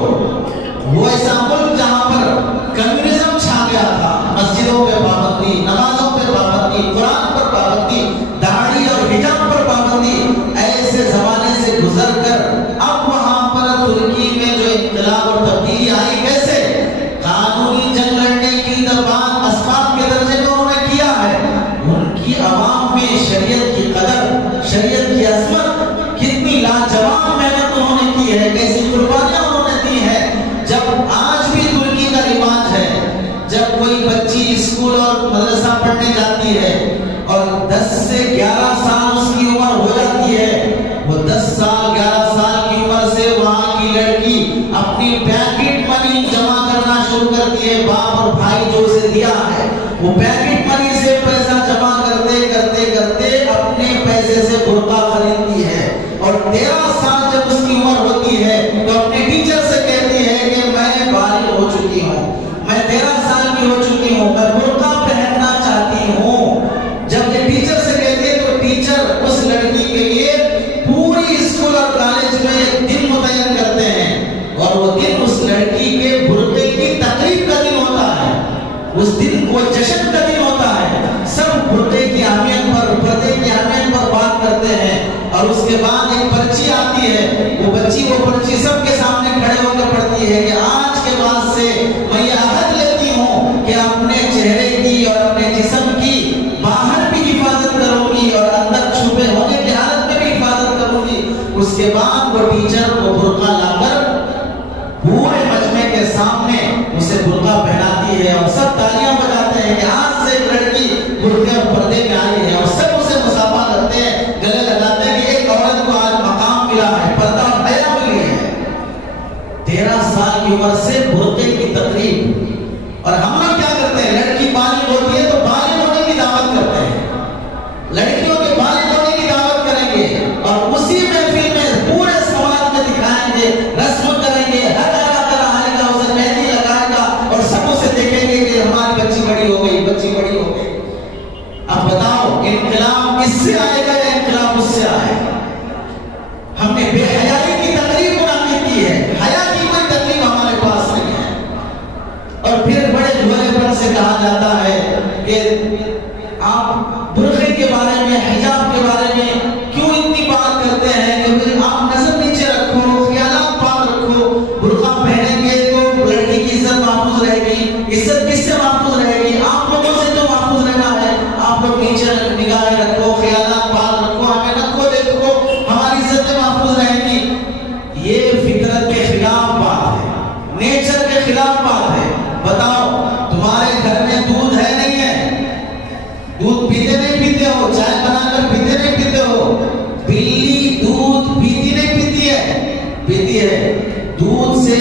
وہ ایسا ملک جہاں پر کمیونزم چھا گیا تھا، مسجدوں پہ پابندی، نمازوں پہ پابندی، قرآن پر پابندی، داڑھی اور حجاب پر پابندی، ایسے زمانے سے گزر کر اب وہاں پر ترکی میں جو انقلاب اور تبدیلی آئی، کیسے قانونی جنگ لڑنے کی بات اسباب کے درجے میں انہوں نے کیا ہے. ان کی عوام میں شریعت کی قدر، شریعت کی عظمت، کتنی لاجواب محنت انہوں نے کی ہے، کیسی قربانیاں انہوں نے دی ہے. جب آج بھی ترکی کا رواج ہے جب کوئی بچی اسکول اور مدرسہ پڑھنے جاتی ہے اور 10 سے 11 سال اس کی عمر ہو جاتی ہے، وہ 10 سال 11 سال کی عمر سے وہاں کی لڑکی اپنی پیکٹ منی جمع کرنا شروع کرتی ہے. باپ اور بھائی جو اسے دیا ہے وہ پیکٹ منی سے پیسہ جمع کرتے کرتے کرتے اپنے پیسے سے برقع خریدتی ہے. اور 13 سال جب اس کی عمر ہوتی ہے تو اپنے ٹیچر سے کہتی ہے کہ میں بالغ ہو چکی ہوں، میں 13 سال کی ہو چکی ہوں، میں برقع پہننا چاہتی ہوں. جب یہ ٹیچر سے کہتی ہے تو ٹیچر اس لڑکی کے لیے پوری اسکول اور کالج میں ایک دن متعین کرتے ہیں، اور وہ دن اس لڑکی کے برقعے کی تقریب کا دن ہوتا ہے. اس دن وہ جشن کا دن ہوتا ہے. سب برقعے کی اہمیت پر، پردے کی اہمیت پر بات کرتے ہیں. اور اس کے بعد ایک پرچی آتی ہے، وہ پرچی سب کے سامنے کھڑے ہو کر پڑھتی ہے کہ آج کے بعد سے میں یہ عہد لیتی ہوں کہ اپنے چہرے کی اور اپنے جسم کی باہر بھی حفاظت کروں گی اور اندر چھپے ہونے کی حالت میں بھی حفاظت کروں گی. عمر سے برقعے کی تقریب. اور ہم لوگ کیا کرتے ہیں؟ لڑکی بالغ ہوتی ہے تو بالغ ہونے کی دعوت کرتے ہیں، لڑکیوں کے بالغ ہونے کی دعوت کریں گے اور اسی محفل میں پورے سماج میں دکھائیں گے، رسم کریں گے، ہر طرح آئے گا، اسے مہندی لگائے گا اور سب اسے دیکھیں گے کہ ہماری بچی بڑی ہو گئی، بچی بڑی ہو گئی. اب بتاؤ انقلاب اس سے آئے گا یا انقلاب اس سے آئے گا؟ ہم نے بے حیائی کی تقریب منعقد کی ہے، حیا کی کوئی تقریب ہمارے پاس نہیں ہے. اور پھر بڑے جھولے پر سے کہا جاتا ہے کہ آپ برقعے کے بارے میں، حجاب کے بارے میں کیوں اتنی بات کرتے ہیں کہ آپ نظر نیچے رکھو، خیالات پاک رکھو. برقع پہنیں گے تو لڑکی کی عزت محفوظ رہے گی. عزت کس سے محفوظ رہے گی؟ آپ لوگوں سے تو محفوظ رہنا ہے. آپ لوگ نیچے نگاہیں رکھو، خیالات پاک رکھو، ہمیں رکھو دیکھو، ہماری عزت محفوظ رہے گی. یہ فطرت کے خلاف بات ہے، نیچر کے خلاف بات ہے. بتاؤ تمہارے گھر میں دودھ ہے نہیں ہے؟ دودھ پیتے نہیں پیتے ہو؟ چائے بنا کر پیتے نہیں پیتے ہو؟ بلی دودھ پیتی نہیں پیتی ہے؟ پیتی ہے. دودھ سے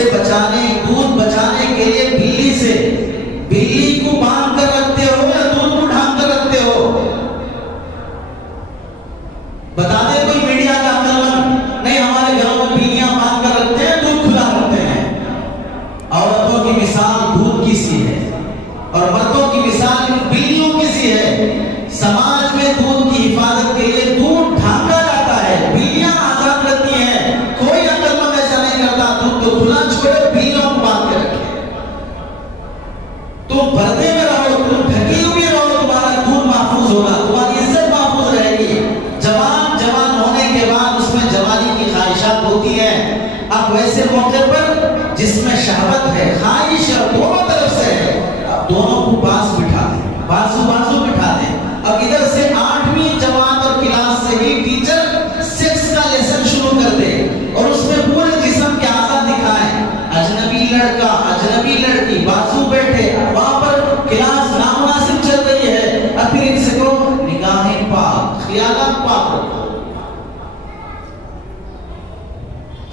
دودھ بچانے کے لیے بلی کو باندھ کر رکھتے ہو یا دودھ کو ڈھانپ کر رکھتے ہو؟ بتا دے کوئی میڈیا کا عقلمند. نہیں، ہمارے گھروں میں بلیاں باندھ کر رکھتے ہیں، دودھ کھلا رکھتے ہیں. عورتوں کی مثال دودھ کی سی ہے اور مردوں کی مثال بلیوں کی سی ہے. سماج میں دودھ کی حفاظت کے لیے دودھ ڈھانکا جاتا ہے، بلیاں آزاد رہتی ہیں. کوئی عقلمند ایسا نہیں کرتا دودھ کو کھلا چھوڑے، بلیوں کو باندھ کے رکھے. تم پردے میں رہو، تم ڈھکی ہوئی رہو، تمہارا دودھ محفوظ ہوگا، تمہاری عزت محفوظ رہے گی. جوان ہونے کے بعد اس میں جوانی کی خواہشات ہوتی ہیں. اب ویسے موقع پر جس میں شہوت ہے، خواہش ہے، دونوں طرف سے ہے، اب دونوں کو پاس بٹھا دیں، بازو بٹھا دیں. اب ادھر سے 8ویں جماعت اور کلاس سے ہی ٹیچر سیکس کا لیسن شروع کر دے اور اس میں پورے جسم کے اعضاء دکھائیں. اجنبی لڑکا، اجنبی لڑکی، بازو بیٹھے، وہاں پر کلاس نامناسب چل رہی ہے. اب پھر ان سے کو نگاہیں پاک، خیالات پاک رکھو.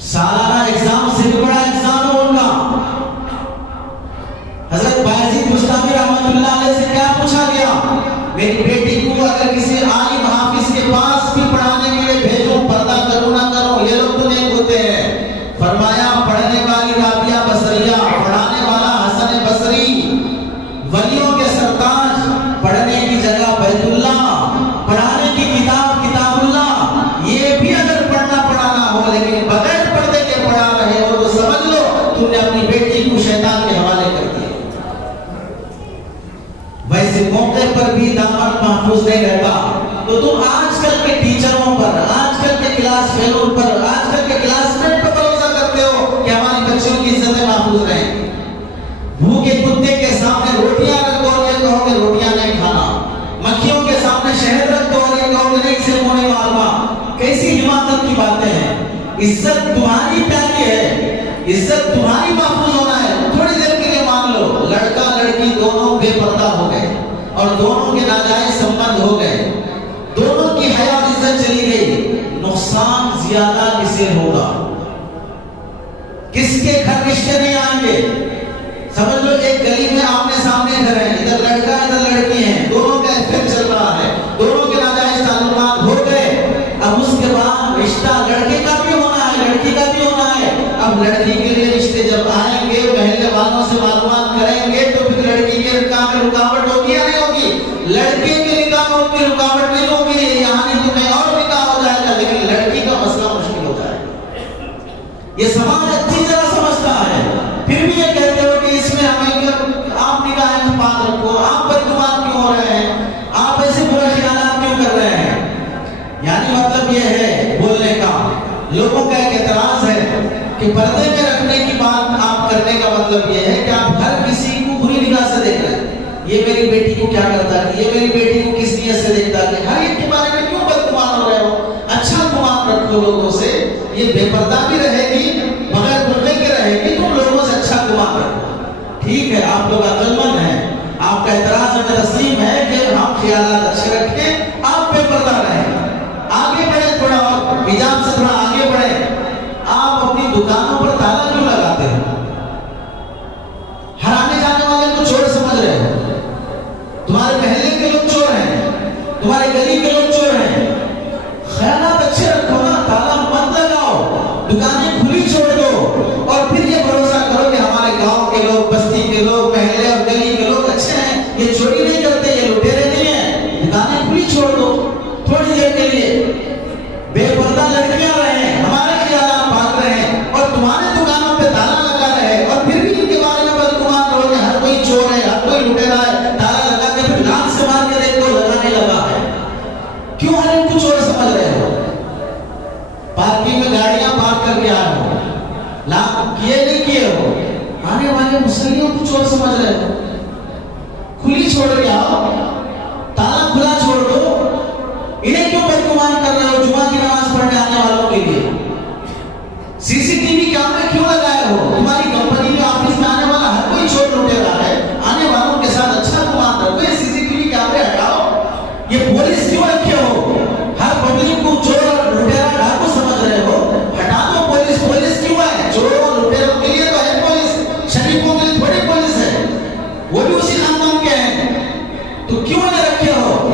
سالانہ ایگزام سے بھی بڑا ایگزام ہے ان کا. حضرت بایزید بستامی رحمت اللہ علیہ سے کیا پوچھا گیا؟ میری بیٹی کو اگر کسی عالم حافظ کے پاس بھی پڑھانے کے لیے بھیجو، پردہ کرو نہ کرو، یہ لوگ تو نہیں ہوتے ہیں. فرمایا پڑھنے والی رابعہ بصریہ، پڑھانے والا حسن بصری، ولیوں کے سرتاج، پڑھنے کی جگہ بیت اللہ، پڑھانے کی کتاب کتاب اللہ. یہ بھی اگر پڑھنا پڑھانا ہو لیکن بغیر پردے کے پڑھا رہے ہو تو سمجھ لو تم نے اپنی بیٹی کو شیطان کے حوالے کر دیا. ویسے موقع پر بھی دامن محفوظ نہیں رہتا تو تم آج کل کے ٹیچروں پر، آج کل کے کلاس فیلوں پر، آج کل کے کلاس میٹ پر بھروسہ کرتے ہو کہ ہماری بچیوں کی عزتیں محفوظ رہیں. بھوکے کتے کے سامنے روٹیاں رکھ دو اور یہ کہو کہ روٹیاں نہیں کھانا. مکھیوں کے سامنے شہد رکھ دو اور یہ کہو کہ نہیں اسے منہ نہیں مارنا. کیسی حماقت کی باتیں ہیں. عزت تمہاری پیاری ہے، عزت تمہاری محفوظ ہونا ہے. تھوڑی دیر کے لیے مان لو لڑکا لڑکی دونوں بے پردہ ہو گئے اور دونوں کے ناجائز سمبند ہو گئے، دونوں کی حیا عزت چلی گئی. نقصان زیادہ کسے ہوگا؟ کس کے گھر رشتے نہیں آئیں گے؟ سمجھ لو ایک گلی میں آمنے سامنے گھر ہیں، ادھر لڑکا ادھر لڑکی ہیں، دونوں کا افیکٹ چل رہا ہے، دونوں کے ناجائز تعلقات ہو گئے. اب اس کے بعد رشتہ لڑکے کا بھی ہونا ہے، لڑکی کا بھی ہونا ہے. اب لڑکی کے لیے رشتے جب آئیں گے، محلے والوں سے معلومات کریں گے تو پھر لڑکی کے نکاح میں رکاوٹ ہوگی یا نہیں ہوگی؟ لڑکے کے نکاح میں ان کی رکاوٹ نہیں ہوگی، یہاں نہیں تو کہیں اور نکاح ہو جائے گا، لیکن لڑکی کا مسئلہ مشکل ہو جائے گا. یہ سماج اچھی طرح سمجھتا ہے، پھر بھی یہ کہتے ہو کہ اس میں ہمیں آپ نگاہیں پاک رکھو، آپ بدگمان کیوں ہو رہے ہیں، آپ ایسے برے خیالات کیوں کر رہے ہیں. یعنی مطلب یہ ہے بولنے کا، لوگوں کا ایک اعتراض ہے کہ پردے میں رکھنے کی بات آپ کرنے کا مطلب یہ ہے کہ آپ ہر کسی کو بری نگاہ سے دیکھ رہے ہیں. یہ میری بیٹی کو کیا کرتا ہے، یہ میری بیٹی کو کس نیت سے دیکھتا ہے، ہر ایک کے بارے میں کیوں بدگمان ہو رہے ہو. اچھا گمان رکھو لوگوں سے، یہ بے پردہ بھی رہے گی، بغیر پردے کے رہے گی، تم لوگوں سے اچھا گمان رکھو. ٹھیک ہے، آپ لوگ عقلمند ہیں، آپ کا اعتراض ہمیں تسلیم ہے کہ ہم خیالات اچھے رکھیں، آپ بے پردہ رہیں. آگے بڑھیں تھوڑا اور حجاب سے تھوڑا آگے بڑھیں. آپ اپنی دکانوں پر تالا کیوں لگاتے ہیں؟ تمہارے محلے کے لوگ چور ہیں، تمہارے گلی کے لوگ چور ہیں، خیالات اچھے رکھو نا، تالا مت لگاؤ، دکانیں کھلی چھوڑ دو، اور پھر یہ بھروسہ کرو کہ ہمارے گاؤں کے لوگ، بستی کے لوگ، محلے اور گلی کے لوگ اچھے ہیں، یہ چوری نہیں کرتے، یہ لٹیرے نہیں ہیں، دکانیں کھلی چھوڑ دو تھوڑی دیر کے لیے، بے پردہ لڑکیاں رہے، ہمارے خیالات پاک رہے، اور تمہارے دکانوں پہ تالا لگا رہے، اور پھر بھی ان کے بارے میں بدگمان رہو کہ ہر کوئی چور ہے، ہر کوئی لٹیرا ہے، تالا لگا کے پھر لات سے مار کے دیکھو لگانے لگا ہے، کیوں ہر ایک کو چور سمجھ رہے ہو؟ پارکنگ میں گاڑیاں پارک کر کے آ رہے ہو، لاک کیے نہیں کیے ہو، آنے والے مسلمانوں کو چور سمجھ رہے ہو، کھلی چھوڑ کے آؤ، تالا کھلا چھوڑ دو، انہیں کیوں بدگمان کر رہے ہو جمعہ کی نماز پڑھنے آنے والوں کے لیے؟ سی سی ٹی وی کیمرے کیوں لگائے ہو؟ تمہاری کمپنی میں آفس میں آنے والا ہر کوئی چور لٹیرا ہے، آنے والوں کے ساتھ اچھا گمان رکھو، یہ سی سی ٹی وی کیمرے ہٹاؤ، یہ پولیس کیوں رکھے ہو؟ ہر پبلک کو چور اور لٹیرا ڈاکو سمجھ رہے ہو، ہٹا دو پولیس، پولیس کیوں ہے؟ چوروں اور لٹیروں کے لیے تو ہے پولیس، شریفوں کے لیے تھوڑی پولیس ہے، وہ بھی اسی خاندان کے ہیں، تو کیوں یہ رکھے ہو؟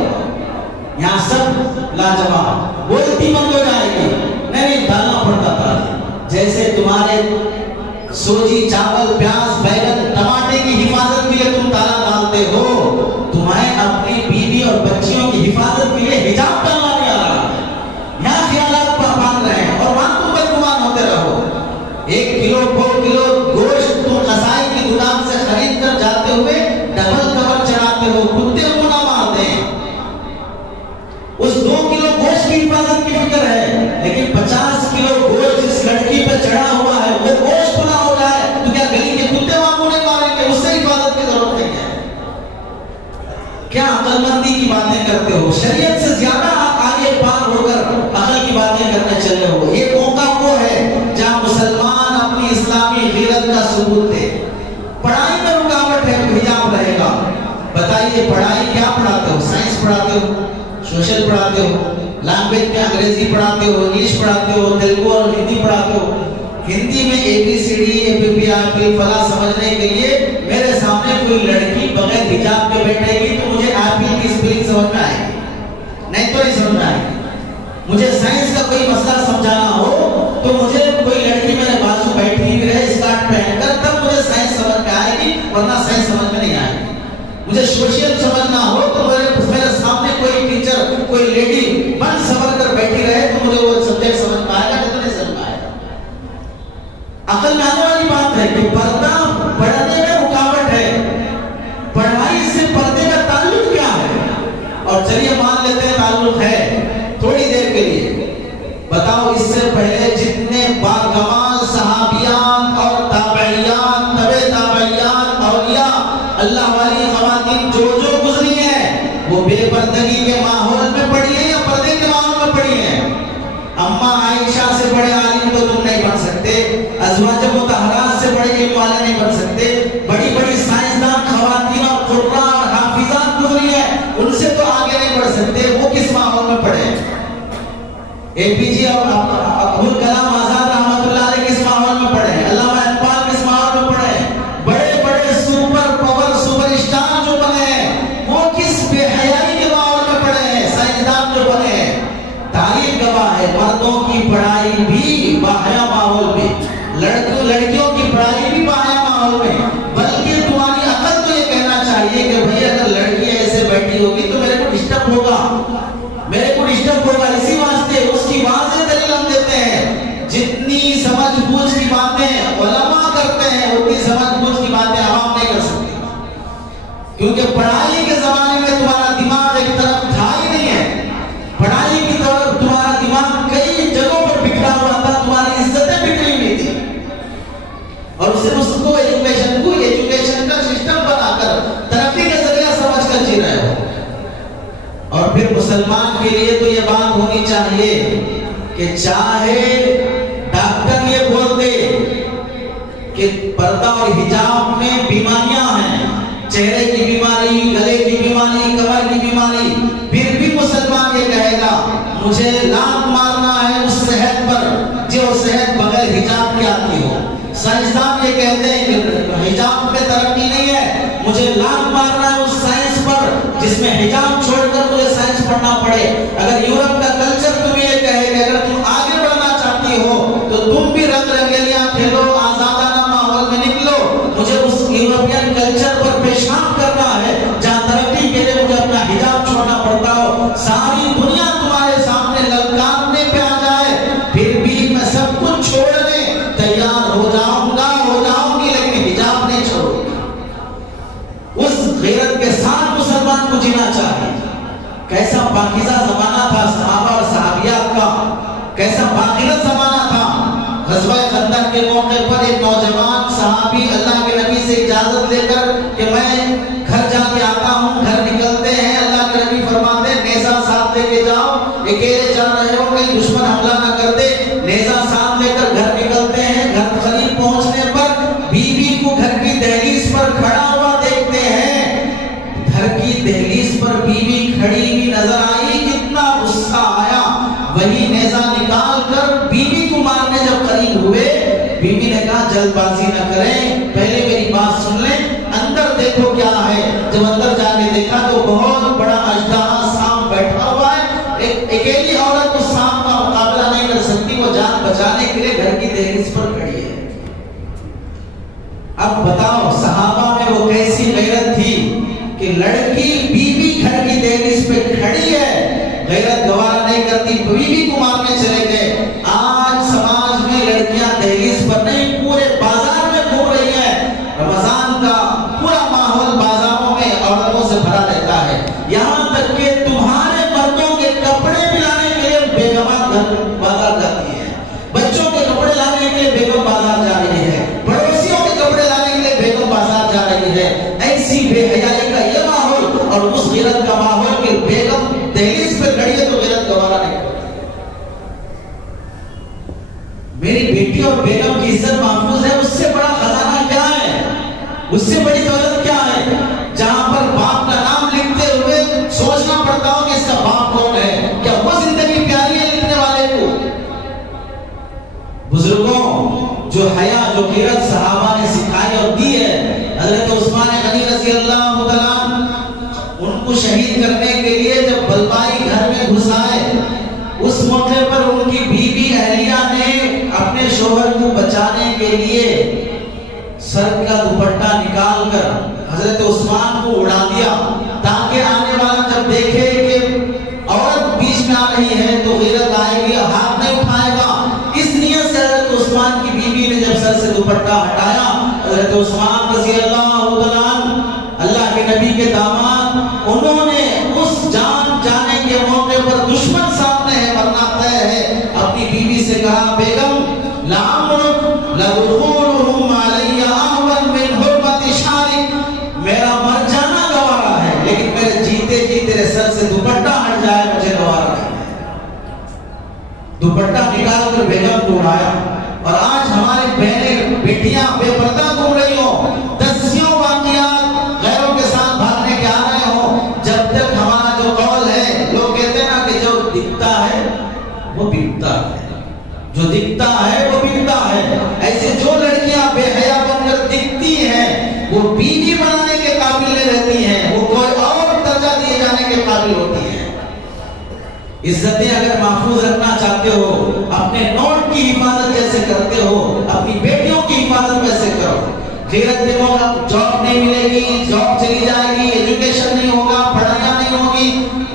یہاں سب لاجواب، بولتی بند ہو جائے گی، نہیں ڈالنا پڑتا تھا، جیسے تمہارے سوجی، چاول، پیاز، بیگن، ٹماٹے کی حفاظت کے لیے تم تالا ڈالتے ہو، تمہیں اپنی بیوی اور بچیوں کی حفاظت کے لیے حجاب ڈالنا نہیں آ رہا، یہاں خیالات پاک رہے ہیں، اور وہاں تم بدگمان ہوتے رہو، 1 کلو 2 کلو گوشت تم قصائی کی دکان سے خرید کر جاتے ہوئے ڈبل کور چڑھاتے ہو، کتے کو نہ مار دیں، اس 2 کلو گوشت کی حفاظت کی فکر ہے، لیکن 50 کلو گوشت جس لڑکی پہ چڑھا ہوا ہے وہ گوشت نہ ہو جائے تو کیا گلی کے کتے وہاں کو نہیں ماریں گے؟ اس سے حفاظت کی ضرورت نہیں ہے، کیا عقل مندی کی باتیں کرتے ہو؟ شریعت سے زیادہ آگے پار ہو کر عقل کی باتیں کرنے چلے ہو، یہ موقع وہ ہے جہاں مسلمان اپنی اسلامی غیرت کا ثبوت دے، پڑھائی میں رکاوٹ ہے تو حجاب رہے گا، بتائیے پڑھائی کیا پڑھاتے ہو؟ سائنس پڑھاتے ہو، سوشل پڑھاتے ہو، لینگویج میں انگریزی پڑھاتے ہو، انگلش پڑھاتے ہو، تیلگو اور ہندی پڑھاتے ہو، ہندی میں A B C D A B P R P فلاں سمجھنے کے لیے میرے سامنے کوئی لڑکی بغیر حجاب کے بیٹھے گی تو مجھے ایپل کی اسپیلنگ سمجھ میں آئے گی؟ نہیں تو نہیں سمجھ میں آئے گی۔ مجھے سائنس کا کوئی مسئلہ سمجھانا ہو تو مجھے کوئی لڑکی میرے بازو بیٹھی ہوئی رہے اسکارٹ پہن کر، تب مجھے سائنس سمجھ میں آئے گی، ورنہ سائنس سمجھ میں نہیں آئے گی۔ مجھے سوشل سمجھنا ہو تو میرے سامنے کوئی ٹیچر، کوئی لیڈی بن سمجھ کر بیٹھی رہے تو مجھے وہ سبجیکٹ سمجھ میں آئے گا، نہیں تو نہیں سمجھ میں آئے گا۔ عقل میں آنے والی بات ہے کہ پردہ پڑھنے میں رکاوٹ ہے، پڑھائی سے پردے کا تعلق کیا ہے؟ اور چلیے مان لیتے ہیں تعلق ہے تھوڑی دیر کے لیے، بتاؤ اس سے پہلے جتنے باکمال صحابیان اور تابعیان، تبع تابعیان، اولیاء، اللہ والی خواتین جو گزری ہیں وہ بے پردگی کے ماحول میں پڑھی ہیں یا پردے کے ماحول میں پڑھی ہیں؟ اماں عائشہ سے بڑے عالم تو تم نہیں بن سکتے، ازواج مطہرات سے بڑے علم والے نہیں بن سکتے، بڑی بڑی سائنسدان خواتین اور قراء اور حافظات گزری ہیں، ان سے تو آگے نہیں بڑھ سکتے، وہ کس ماحول میں پڑھے؟ اے پی جے اور ابوالکلام آزاد رحمۃ اللہ علیہ کس ماحول میں پڑھے؟ علامہ اقبال کس ماحول میں پڑھے؟ بڑے بڑے سپر پاور سپر اسٹار جو بنے ہیں وہ کس بے حیائی کے ماحول میں پڑھے ہیں؟ سائنسدان جو بنے ہیں، تاریخ گواہ ہے مردوں کی پڑھائی بھی باحیا ماحول میں، لڑکیوں کی پڑھائی بھی باحیا ماحول میں، بلکہ تمہاری عقل تو یہ کہنا چاہیے کہ بھئی اگر لڑکی ایسے بیٹھی ہوگی تو میرے کو ڈسٹرب ہوگا، میرے کو ڈسٹرب ہوگا، اسی واسطے اس کی واضح دلیل ہم دیتے ہیں، جتنی سمجھ بوجھ کی باتیں علماء کرتے ہیں اتنی سمجھ بوجھ کی باتیں عوام نہیں کر سکتی، کیونکہ پڑھائی کے زمانے میں تمہارا دماغ ایک طرف تھا ہی نہیں ہے، پڑھائی کی طرف تمہارا دماغ کئی جگہوں پر بکھرا ہوا تھا، تمہاری عزتیں بکھری ہوئی تھی، اور صرف اس کو ایجوکیشن کا سسٹم بنا کر ترقی کا ذریعہ سمجھ کر جی رہے ہو۔ اور پھر مسلمان کے لیے تو یہ بات ہونی چاہیے کہ چاہے ڈاکٹر یہ بول دے کہ پردہ اور حجاب میں بیماریاں ہیں، چہرے کی بیماری، گلے کی بیماری، کمر کی بیماری، پھر بھی مسلمان یہ کہے گا مجھے لات مارنا ہے اس صحت پر جو صحت بغیر حجاب کی آتی ہو۔ سائنسدان یہ کہتے ہیں کہ حجاب میں ترقی نہیں ہے، مجھے لات مارنا ہے اس سائنس پر جس میں حجاب چھوڑ کر تمہیں سائنس پڑھنا پڑے، اگر یورپ کا کلچر تمہیں یہ کہے کہ اگر تم آگے بڑھنا چاہتی ہو تو تم بھی رنگ رنگیلیاں کھیلو، آزادانہ ماحول میں نکلو، مجھے اس یورپین کلچر پر پیشاب کرنا ہے جہاں ترقی کے لیے مجھے اپنا حجاب چھوڑنا پڑتا ہو، ساری دنیا تمہارے سامنے للکارنے پہ آ جائے، پھر بھی میں سب کچھ چھوڑنے تیار ہو جاؤں گا، ہو جاؤں گی، لیکن حجاب نہیں چھوڑوں گی۔ اس غیرت کے ساتھ مسلمان کو جینا چاہیے۔ کیسا پاکیزہ زمانہ تھا صحابہ اور صحابیات کا، کیسا باغیرت زمانہ تھا۔ غزوہ خندق کے موقع پر ایک نوجوان صحابی اللہ کے نبی سے اجازت لے کر کہ میں گھر جا کے آتا ہوں، گھر نکلتے ہیں، اللہ کے نبی فرماتے ہیں نیزہ ساتھ لے کے جاؤ، اکیلے جا رہے ہو کہیں دشمن حملہ نہ کر دے، نیزہ ساتھ لے کر گھر نکلتے ہیں۔ گھر قریب پہنچنے پر بیوی کو گھر کی دہلیز پر کھڑا ہوا دیکھتے ہیں، گھر کی دہلیز پر بیوی کھڑی ہوئی نظر آئی، کتنا غصہ آیا، وہی نیزہ نکال کر بیوی کو مارنے جب قریب ہوئے، بیوی نے کہا جلد بازی نہ کریں، پہلے میری بات سن لیں، اندر دیکھو کیا ہے۔ جب اندر جا کے دیکھا تو بہت بڑا اژدہا سانپ بیٹھا ہوا ہے، ایک اکیلی عورت اس سانپ کا مقابلہ نہیں کر سکتی، وہ جان بچانے کے لیے گھر کی دہلیز پر کھڑی ہے۔ اب بتاؤ صحابہ میں وہ کیسی غیرت تھی کہ لڑکی بیوی گھر کی دہلیز پہ کھڑی ہے، غیرت گوارا نہیں کرتی، بیوی کو مارنے چلے گئے۔ آج سماج میں لڑکیاں دہلیز پر نہیں پورے بازار میں گھوم رہی ہیں، رمضان کا پورا ماحول بازاروں میں عورتوں سے بھرا رہتا ہے، یہاں تک کہ تمہارے مردوں کے کپڑے پلانے کے لیے بیگمات گھر بازار جاتی ہیں، بچوں کے کپڑے لانے کے لیے بیگم بازار جا رہی ہے، پڑوسیوں کے کپڑے لانے کے لیے بیگم بازار جا رہی ہے۔ ایسی بے حیائی کا یہ ماحول اور اس غیرت کا ماحول کہ بیگم دہلیز پہ کھڑی ہے تو غیرت گوارا نہیں کرتی۔ میری بیٹی اور بیگم کی عزت محفوظ ہے، اس سے بڑا خزانہ کیا ہے، اس سے بڑی دولت کیا ہے؟ جہاں پر باپ کا نام لکھتے ہوئے سوچنا پڑتا ہو کہ اس کا باپ کون ہے، کیا وہ زندگی پیاری ہے لکھنے والے کو؟ بزرگوں، جو حیا، جو غیرت صحابہ نے سکھائی اور دی ہے، حضرت عثمان غنی رضی اللہ تعالیٰ ان کو شہید کرنے کے لیے جب بلبائی گھر میں گھس آئے، اس موقع پر ان کی بیوی اہلیہ نے اپنے شوہر کو بچانے کے لیے سر کا دوپٹہ نکال کر حضرت عثمان کو اڑا دیا، تاکہ آنے والا جب دیکھے کہ عورت بیچ میں آ رہی ہے تو غیرت آئے گی، ہاتھ نہیں اٹھائے گا۔ اس نیت سے حضرت عثمان کی بیوی نے جب سر سے دوپٹہ ہٹایا، حضرت عثمان رضی اللہ عنہ اللہ کے نبی کے داماد، انہوں نے اس جان جانے کے موقع پر دشمن سامنے ہے، مرنا طے ہے، اپنی بیوی سے کہا بیگم لعمرک لدخولہم علی اہون من حرمت شعرک، میرا مر جانا گوارا ہے لیکن میرے جیتے جی تیرے سر سے دوپٹہ ہٹ جائے مجھے گوارا نہیں ہے۔ دوپٹہ نکال کر بیگم کو اڑایا۔ اور آج ہماری بہنیں بیٹیاں بے پردہ گھوم رہی ہوں، دسیوں واقعات غیروں کے ساتھ بھاگنے کے آ رہے ہوں، جب تک ہمارا جو قول ہے، لوگ کہتے ہیں نا کہ جو دکھتا ہے وہ بکتا ہے، جو دکھتا ہے وہ بکتا ہے۔ ایسے جو لڑکیاں بے حیا بن کر دکھتی ہیں وہ بیوی بنانے کے قابل نہیں رہتی ہیں، وہ کوئی اور درجہ دیے جانے کے قابل ہوتی ہیں۔ عزتیں اگر محفوظ رکھنا چاہتے ہو، اپنے نوٹ کی حفاظت جیسے کرتے ہو، اپنی بیٹیوں کی حفاظت ویسے کرو۔ غیرت کے موقع جاب نہیں ملے گی، جاب چلی جائے گی، ایجوکیشن نہیں ہوگا، پڑھائیاں نہیں ہوگی،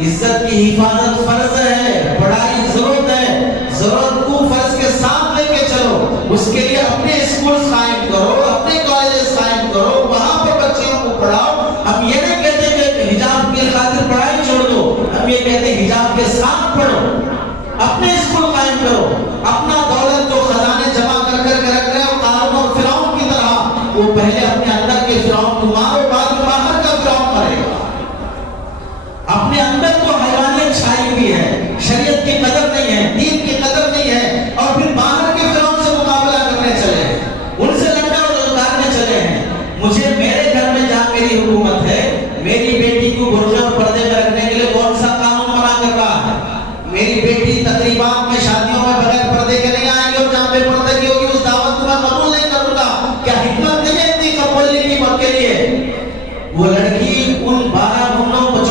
عزت کی حفاظت فرض ہے، پڑھائی ضرورت ہے، ضرورت کو فرض کے ساتھ لے کے چلو، اس کے لیے اپنے اسکول قائم کرو، اپنے کالجز قائم کرو، وہاں پر بچیوں کو پڑھاؤ۔ ہم یہ نہیں کہتے کہ حجاب کی خاطر پڑھائی چھوڑ دو، ہم یہ کہتے ہیں حجاب کے ساتھ پڑھو، اپنے اسکول قائم کرو، اپنا دولت جو خزانے جمع کر کر کے رکھ رہے ہو قارون اور فرعون کی طرح، وہ پہلے اپنے اندر کے فرعون کو مارو، بعد میں باہر کا فرعون مرے گا۔ اپنے اندر تو حیوانیت چھائی ہوئی ہے، شریعت کی قدر نہیں ہے، دین کی قدر نہیں ہے، اور پھر باہر کے فرعون سے مقابلہ کرنے چلے ہیں، ان سے لڑنا اور للکارنے چلے ہیں۔ مجھے میرے گھر میں جہاں میری حکومت ہے، میری بیٹی کو برقع اور پردے میں رکھنے کے لیے کون سا قانون منع کر رہا ہے؟ میری بیٹی تقریبات میں شادیوں میں بغیر پردے کے نہیں آئے گی، اور جہاں بے پردے کی ہوگی اس دعوت کو میں قبول نہیں کروں گا۔ کیا حکمت نہیں ہے اتنی قبول کی مت کے لیے؟ وہ لڑکی ان 12 گھنٹوں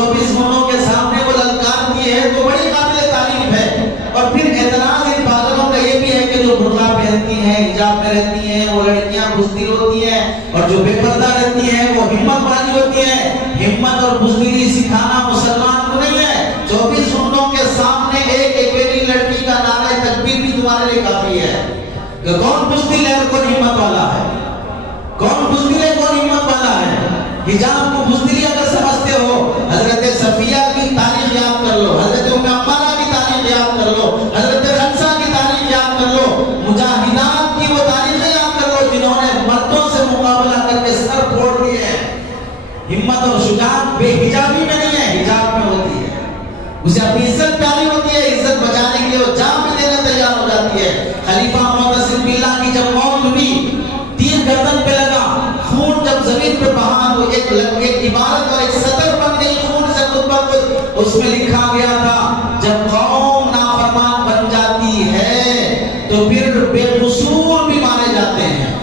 اسے اپنی عزت پیاری ہوتی ہے، عزت بچانے کے لیے وہ جان بھی دینے تیار ہو جاتی ہے۔ خلیفہ معتصم باللہ کی جب موت ہوئی، تیر گردن پہ لگا، خون جب زمین پہ بہا تو ایک عبارت اور ایک سطر بن گئی خون سے خطبہ کو، اس میں لکھا گیا تھا جب قوم نافرمان بن جاتی ہے تو پھر بے قصور بھی مارے جاتے ہیں،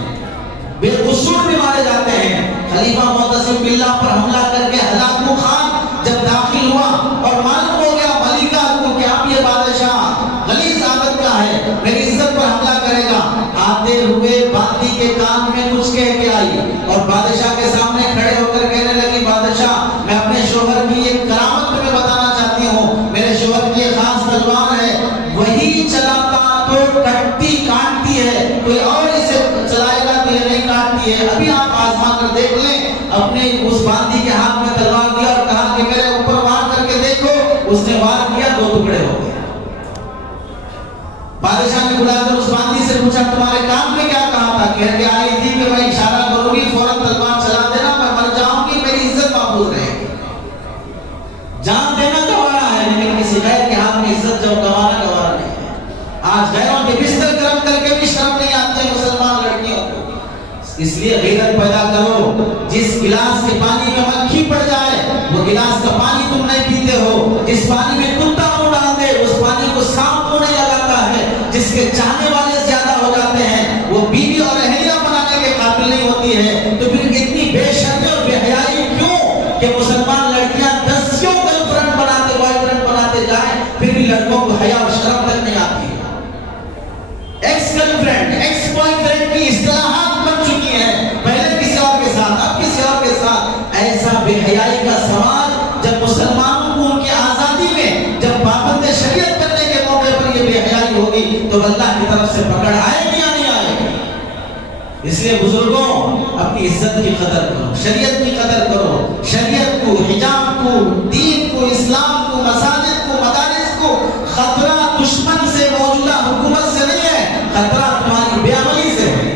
بے قصور بھی مارے جاتے ہیں۔ خلیفہ معتصم باللہ پر حملہ کر کے ہلاکو خان جب داخل ہوا اور معلوم ہو گیا ملکہ کو کہ اب یہ بادشاہ غلیظ عادت کا ہے، میری عزت پر حملہ کرے گا، آتے ہوئے باندی کے کان میں کچھ کہہ کے آئی اور بادشاہ کے سامنے کھڑے ہو کر کہنے لگی بادشاہ میں اپنے شوہر کی ایک کرامت تمہیں بتانا چاہتی ہوں، میرے شوہر کی ایک خاص تلوار ہے، وہی چلاتا تو کاٹتی ہے، کوئی اور اسے چلائے گا تو یہ نہیں کاٹتی ہے، ابھی آپ آزما کر دیکھ لیں۔ اپنے اس باندی کے ہاتھ میں تلوار دیا اور کہا کہ میرے اوپر وار کر کے دیکھو، اس نے وار کیا، 2 ٹکڑے ہو گئے۔ بادشاہ نے بلا کر اس باندی سے پوچھا تمہارے کام میں کیا کہا تھا؟ کہہ کے آئی تھی کہ میں اشارہ کروں گی فوراً تلوار چلا دینا، میں مر جاؤں گی، میری عزت محفوظ رہے گی۔ جان دینا گوارا ہے لیکن کسی غیر کے ہاتھ میں عزت جب گوارا نہیں ہے۔ آج غیروں کے بستر گرم کر کے بھی شرم نہیں آتی ہے مسلمان لڑکیوں کو، اس لیے غیرت پیدا کرو۔ جس گلاس کے پانی میں مکھی پڑ جائے وہ گلاس کا پانی تم نہیں پیتے ہو، جس پانی میں کتا منہ ڈال دے اس پانی کو سانپ منہ نہیں لگاتا ہے، جس کے چاہنے والے زیادہ ہو جاتے ہیں وہ بیوی اور اہلیہ بنانے کے قابل نہیں ہوتی ہے، تو پھر اتنی بے شرمی اور بے حیائی کیوں کہ مسلمان لڑکیاں 10 گرل فرینڈ بناتے بوائے فرینڈ بناتے جائیں پھر بھی لڑکوں کو حیا اور شرم تک نہیں آتی ہے۔ X girl friend, x boy friend کی اصطلاحات بن چکی ہیں، پہلے کسی اور کے ساتھ اب کسی اور کے ساتھ۔ ایسا بے حیائی کا سماج جب مسلمانوں کو ان کی آزادی میں جب پابند شریعت کرنے کے موقع پر یہ بے حیائی ہوگی تو اللہ کی طرف سے پکڑ آئے گی یا نہیں آئے گی؟ اس لیے بزرگوں اپنی عزت کی قدر کرو، شریعت کی قدر کرو، شریعت کو، حجاب کو، دین کو، اسلام کو، مساجد کو، مدارس کو۔ خطرہ دشمن سے، موجودہ حکومت سے نہیں ہے، خطرہ تمہاری بے عملی سے ہے۔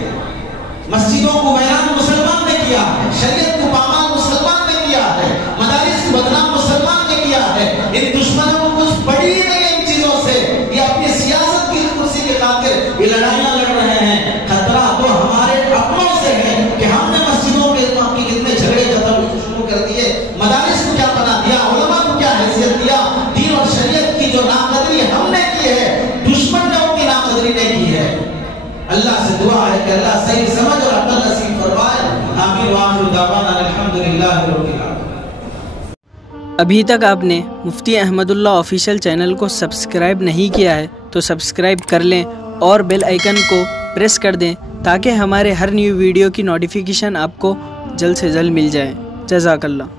مسجدوں کو ویران مسلمان نے کیا ہے، شریعت کو پامال مسلمان نے کیا ہے، مدارس کو بدنام مسلمان نے کیا ہے۔ ان دشمنوں کو کچھ پڑی ہی نہیں ان چیزوں سے، یہ اپنی سیاست کی کرسی کے خاطر یہ لڑائیاں لڑ رہے ہیں۔ خطرہ تو ہمارے اپنوں سے ہے کہ ہم نے مسجدوں کے کتنے جھگڑے شروع کر دیے، مدارس کو کیا بنا دیا، علماء کو کیا حیثیت دیا، دین اور شریعت کی جو ناقدری ہم نے کی ہے دشمن نے ان کی ناقدری نہیں کی ہے۔ اللہ سے دعا ہے کہ اللہ صحیح سمجھ اور عقل نصیب فرمائے۔ آمین وآخر دعوانا الحمدللہ رب العالمین۔ ابھی تک آپ نے مفتی احمد اللہ آفیشیل چینل کو سبسکرائب نہیں کیا ہے تو سبسکرائب کر لیں اور بیل آئیکن کو پریس کر دیں تاکہ ہمارے ہر نیو ویڈیو کی نوٹیفیکیشن آپ کو جلد سے جلد مل جائے۔ جزاک اللہ۔